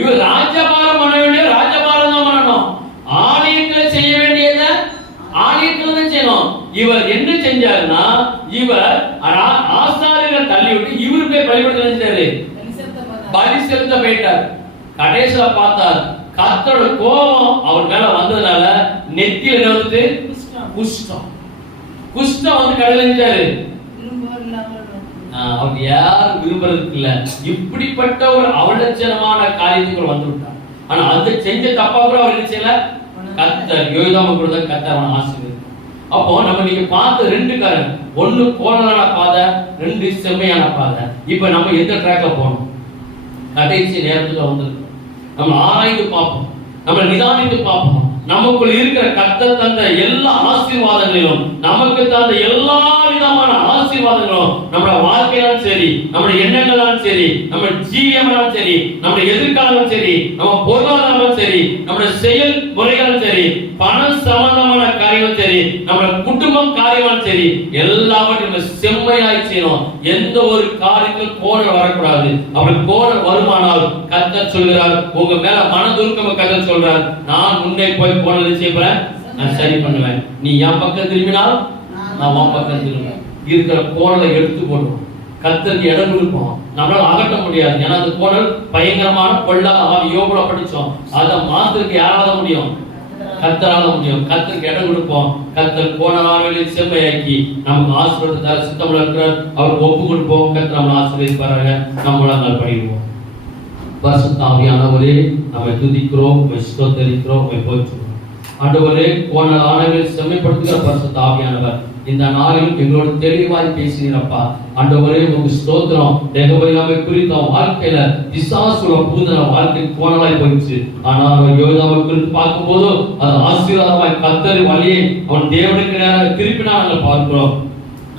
இவர் ராஜபாரம் பண்ண வேண்டிய ராஜபாரம் தான் பண்ணணும். ஆலயத்துல செய்ய வேண்டியதை ஆலயத்துல தான் செய்யணும். இவர் என்ன செஞ்சாருன்னா, இவர் ஆசாரியர்கள் தள்ளி விட்டு இவரு போய் பலிபடத்துல செஞ்சாரு, பலி செலுத்த போயிட்டார். கடைசியில பார்த்தார், கர்த்தரோட கோபம் அவர் மேல வந்ததுனால நெத்தியில வந்து குஷ்டம் வந்து கடலிஞ்சாரு. அவர் யாரும் விரும்புறதுக்கு இல்ல. இப்படிப்பட்ட ஒரு அவலட்சணமான காரியத்துக்கு வந்து விட்டார். ஆனா அதை செஞ்ச தப்பா கூட அவர் என்ன செய்யல, கர்த்தர் யோதாம கூட கர்த்தர் அவனை ஆசீர்வதித்தார். அப்போ நம்ம நீங்க பார்த்த 2 காரியம், 1 கோணலான பாதை, 2 செம்மையான பாதை. இப்ப நம்ம எந்த ட்ராக்ல போகணும்? கடைசி நேரத்துல வந்திருக்கோம். நம்ம ஆராய்ந்து பார்ப்போம், நம்ம நிதானித்து பார்ப்போம். நமக்குள் இருக்கிற கர்த்தர் தந்த எல்லா ஆசீர்வாதங்களிலும், நமக்கு தந்த எல்லா விதமான ஆசீர்வாதங்களும் நம்முடைய வாழ்க்கையாலும் சரி, நம்முடைய எண்ணங்களாலும் சரி, நம்ம ஜீவியமாலும் சரி, நம்முடைய எதிர்காலம் சரி, நம்ம பொருளாதாரம் சரி, நம்முடைய செயல் முறைகளும் சரி, பணம் சம்பந்தமான காரியங்களும் சரி, நம்முடைய குடும்பம் காரியங்களும் சரி, எல்லாவற்றையும் செம்மையாய் செய்யணும். எந்த ஒரு காரியத்திலும் கோணல் வரக்கூடாது. அப்படி கோணல் வருமானால் கர்த்தர் சொல்கிறார், உங்க மேல மனதுருக்கம் கர்த்தர் சொல்றார், நான் முன்னே போய் கோணல் செய்யறேன், நான் சரி பண்ணுவேன். நீ என் பக்கம் திரும்பினால் நான் உன் பக்கம் திரும்புவேன். இருக்கிற கோணலை எடுத்து போடுவோம். கர்த்தருக்கு இடம் கொடுப்போம். நம்மளால அகற்ற முடியாது. ஏன்னா அந்த கோணல் பயங்கரமான கொள்ளாத யோபுல படிச்சோம். அதை மாத்திருக்கு யாரால முடியும்? கர்த்தரால முடியும். கர்த்தருக்கு இடம் கொடுப்போம். கர்த்தர் கோணலான செம்மையாக்கி நமக்கு ஆசீர்வாதத்தை சித்தமுள்ள இருக்கிறார். அவருக்கு ஒப்பு கொடுப்போம். கர்த்தர் நம்மளை ஆசீர்வதிப்பாராக. நம்மளால் படிடுவோம். பரிசுத்த ஆவியானவரே, நம்மை துதிக்கிறோம், ஸ்தோத்திரிக்கிறோம், போற்றுகிறோம். ஆண்டவரே, கோணலானவர்களை செம்மைப்படுத்துகிற பரிசுத்த ஆவியானவர் இந்த நாளில் எங்களோடு தெளிவாய் பேசினீரப்பா. ஆண்டவரே, உங்களுக்கு ஸ்தோத்திரம். தேவபையாமை குறித்த வாழ்க்கையில பிசாசுல பூதன வாழ்க்கை கோணலாய் போயிடுச்சு. ஆனால் அவர் யோதாவை குறித்து பார்க்கும்போது அது ஆசீர்வாதமாய் கர்த்தர் வழியை அவன் தேவனுக்கு நேராக திருப்பினா நாங்கள் பார்க்கிறோம்.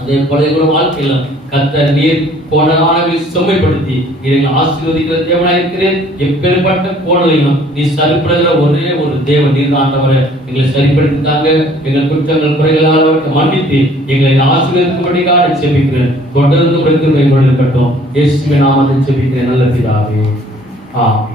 அதே போல எங்களோட வாழ்க்கையில கர்த்தர் நீர் கோணலானவர்களை செம்மைப்படுத்தி எங்களை ஆசீர்வதிக்கிற தேவனாய் இருக்கிறேன். எப்பேற்பட்ட கோணலையும் நீ சரிப்படுகிற ஒரே ஒரு தேவன் நீர் ஆண்டவரை எங்களை சரிப்படுத்திட்டாங்க. எங்கள் குற்றங்கள் குறைகளால் மன்னித்து எங்களை ஆசீர்வதிக்கும்படியாக செபிக்கிறேன். தொடர்ந்து எங்களோடு இருக்கட்டும். இயேசுவின் நாமத்தில் செபிக்கிறேன் நல்ல பிதாவே. ஆமென்.